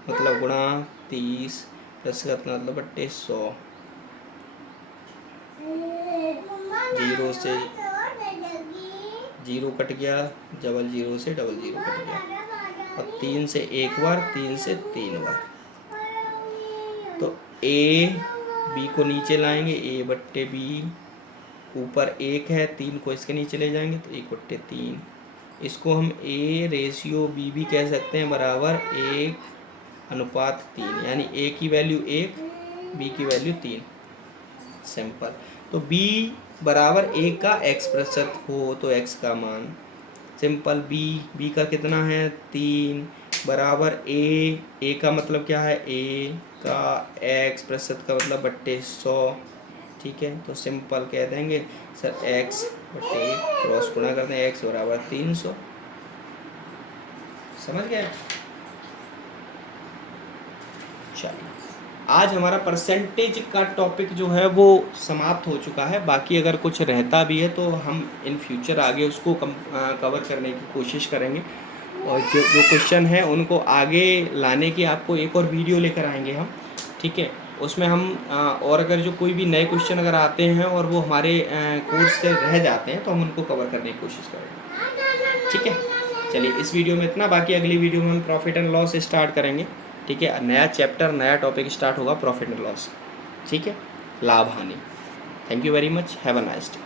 मतलब गुणा 30 प्लस का मतलब बट्टे 100। 0 से 0 कट गया, 00 से 00 कट गया, और 3 से एक बार, 3 से 3 बार। तो a b को नीचे लाएंगे, a बट्टे b, ऊपर 1 है, 3 को इसके नीचे ले जाएंगे तो 1 बट्टे 3। इसको हम a रेशियो b भी कह सकते हैं, बराबर 1:3, यानी a की वैल्यू 1, b की वैल्यू 3। सिंपल, तो b बराबर 1 का x% हो तो x का मान, सिंपल b का कितना है 3, बराबर a का मतलब क्या है, a का x% का मतलब बट्टे 100। ठीक है, तो सिंपल कह देंगे सर x बट्टे 1, क्रॉस गुणा करते हैं, x बराबर 300। समझ गए। चलिए, आज हमारा परसेंटेज का टॉपिक जो है वो समाप्त हो चुका है। बाकी अगर कुछ रहता भी है तो हम इन फ्यूचर आगे उसको कवर करने की कोशिश करेंगे, और जो क्वेश्चन है उनको आगे लाने की आपको एक और वीडियो लेकर आएंगे हम। ठीक है, उसमें हम और अगर जो कोई भी नए क्वेश्चन अगर आते हैं और वो हमारे कोर्स से रह जाते हैं तो हम उनको कवर करने की कोशिश करेंगे। ठीक है, चलिए इस वीडियो में इतना, बाकी अगली वीडियो में हम प्रॉफिट एंड लॉस स्टार्ट करेंगे। ठीक है, नया चैप्टर, नया टॉपिक स्टार्ट होगा, प्रॉफिट एंड लॉस। ठीक है, लाभ हानि। Thank you very much, have a nice day.